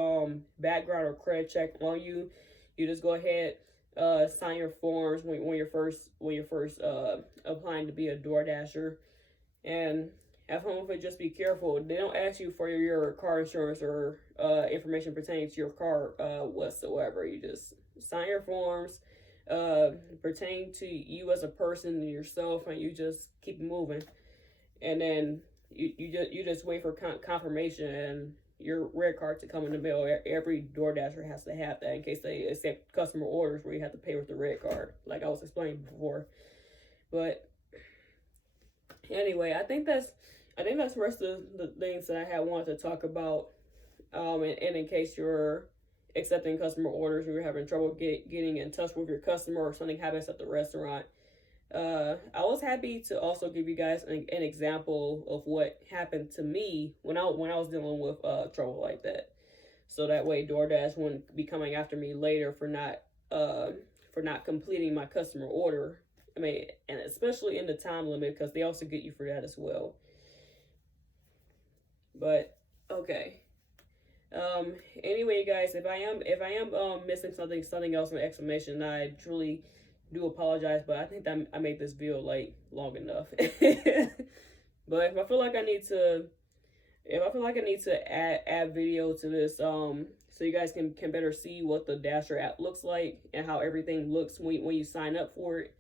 background or credit check on you. You just go ahead, sign your forms when you're first applying to be a DoorDasher, and have fun with it. Just be careful. They don't ask you for your car insurance or information pertaining to your car whatsoever. You just sign your forms pertaining to you as a person and yourself, and you just keep moving. And then you just wait for confirmation and your red card to come in the mail. Every DoorDasher has to have that in case they accept customer orders where you have to pay with the red card, like I was explaining before. But anyway, I think that's the rest of the things that I had wanted to talk about. And in case you're accepting customer orders or you're having trouble getting in touch with your customer, or something happens at the restaurant, I was happy to also give you guys an example of what happened to me when I was dealing with trouble like that. So that way DoorDash wouldn't be coming after me later for not completing my customer order. I mean, and especially in the time limit, because they also get you for that as well. But okay. Anyway, guys, if I am missing something else in the explanation, I truly do apologize. But I think that I made this video like long enough. But if I feel like I need to add video to this, so you guys can better see what the Dasher app looks like and how everything looks when you sign up for it,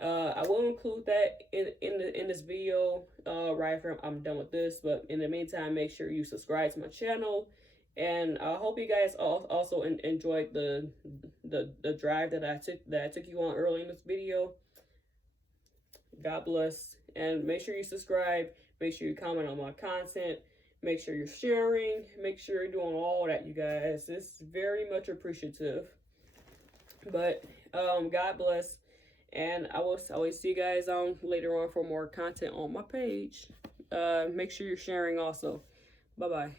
I will include that in this video right after I'm done with this. But in the meantime, make sure you subscribe to my channel, and I hope you guys also enjoyed the drive that I took you on early in this video. God bless, and make sure you subscribe. Make sure you comment on my content. Make sure you're sharing. Make sure you're doing all that, you guys. It's very much appreciative. But God bless. And I will always see you guys later on for more content on my page. Make sure you're sharing also. Bye-bye.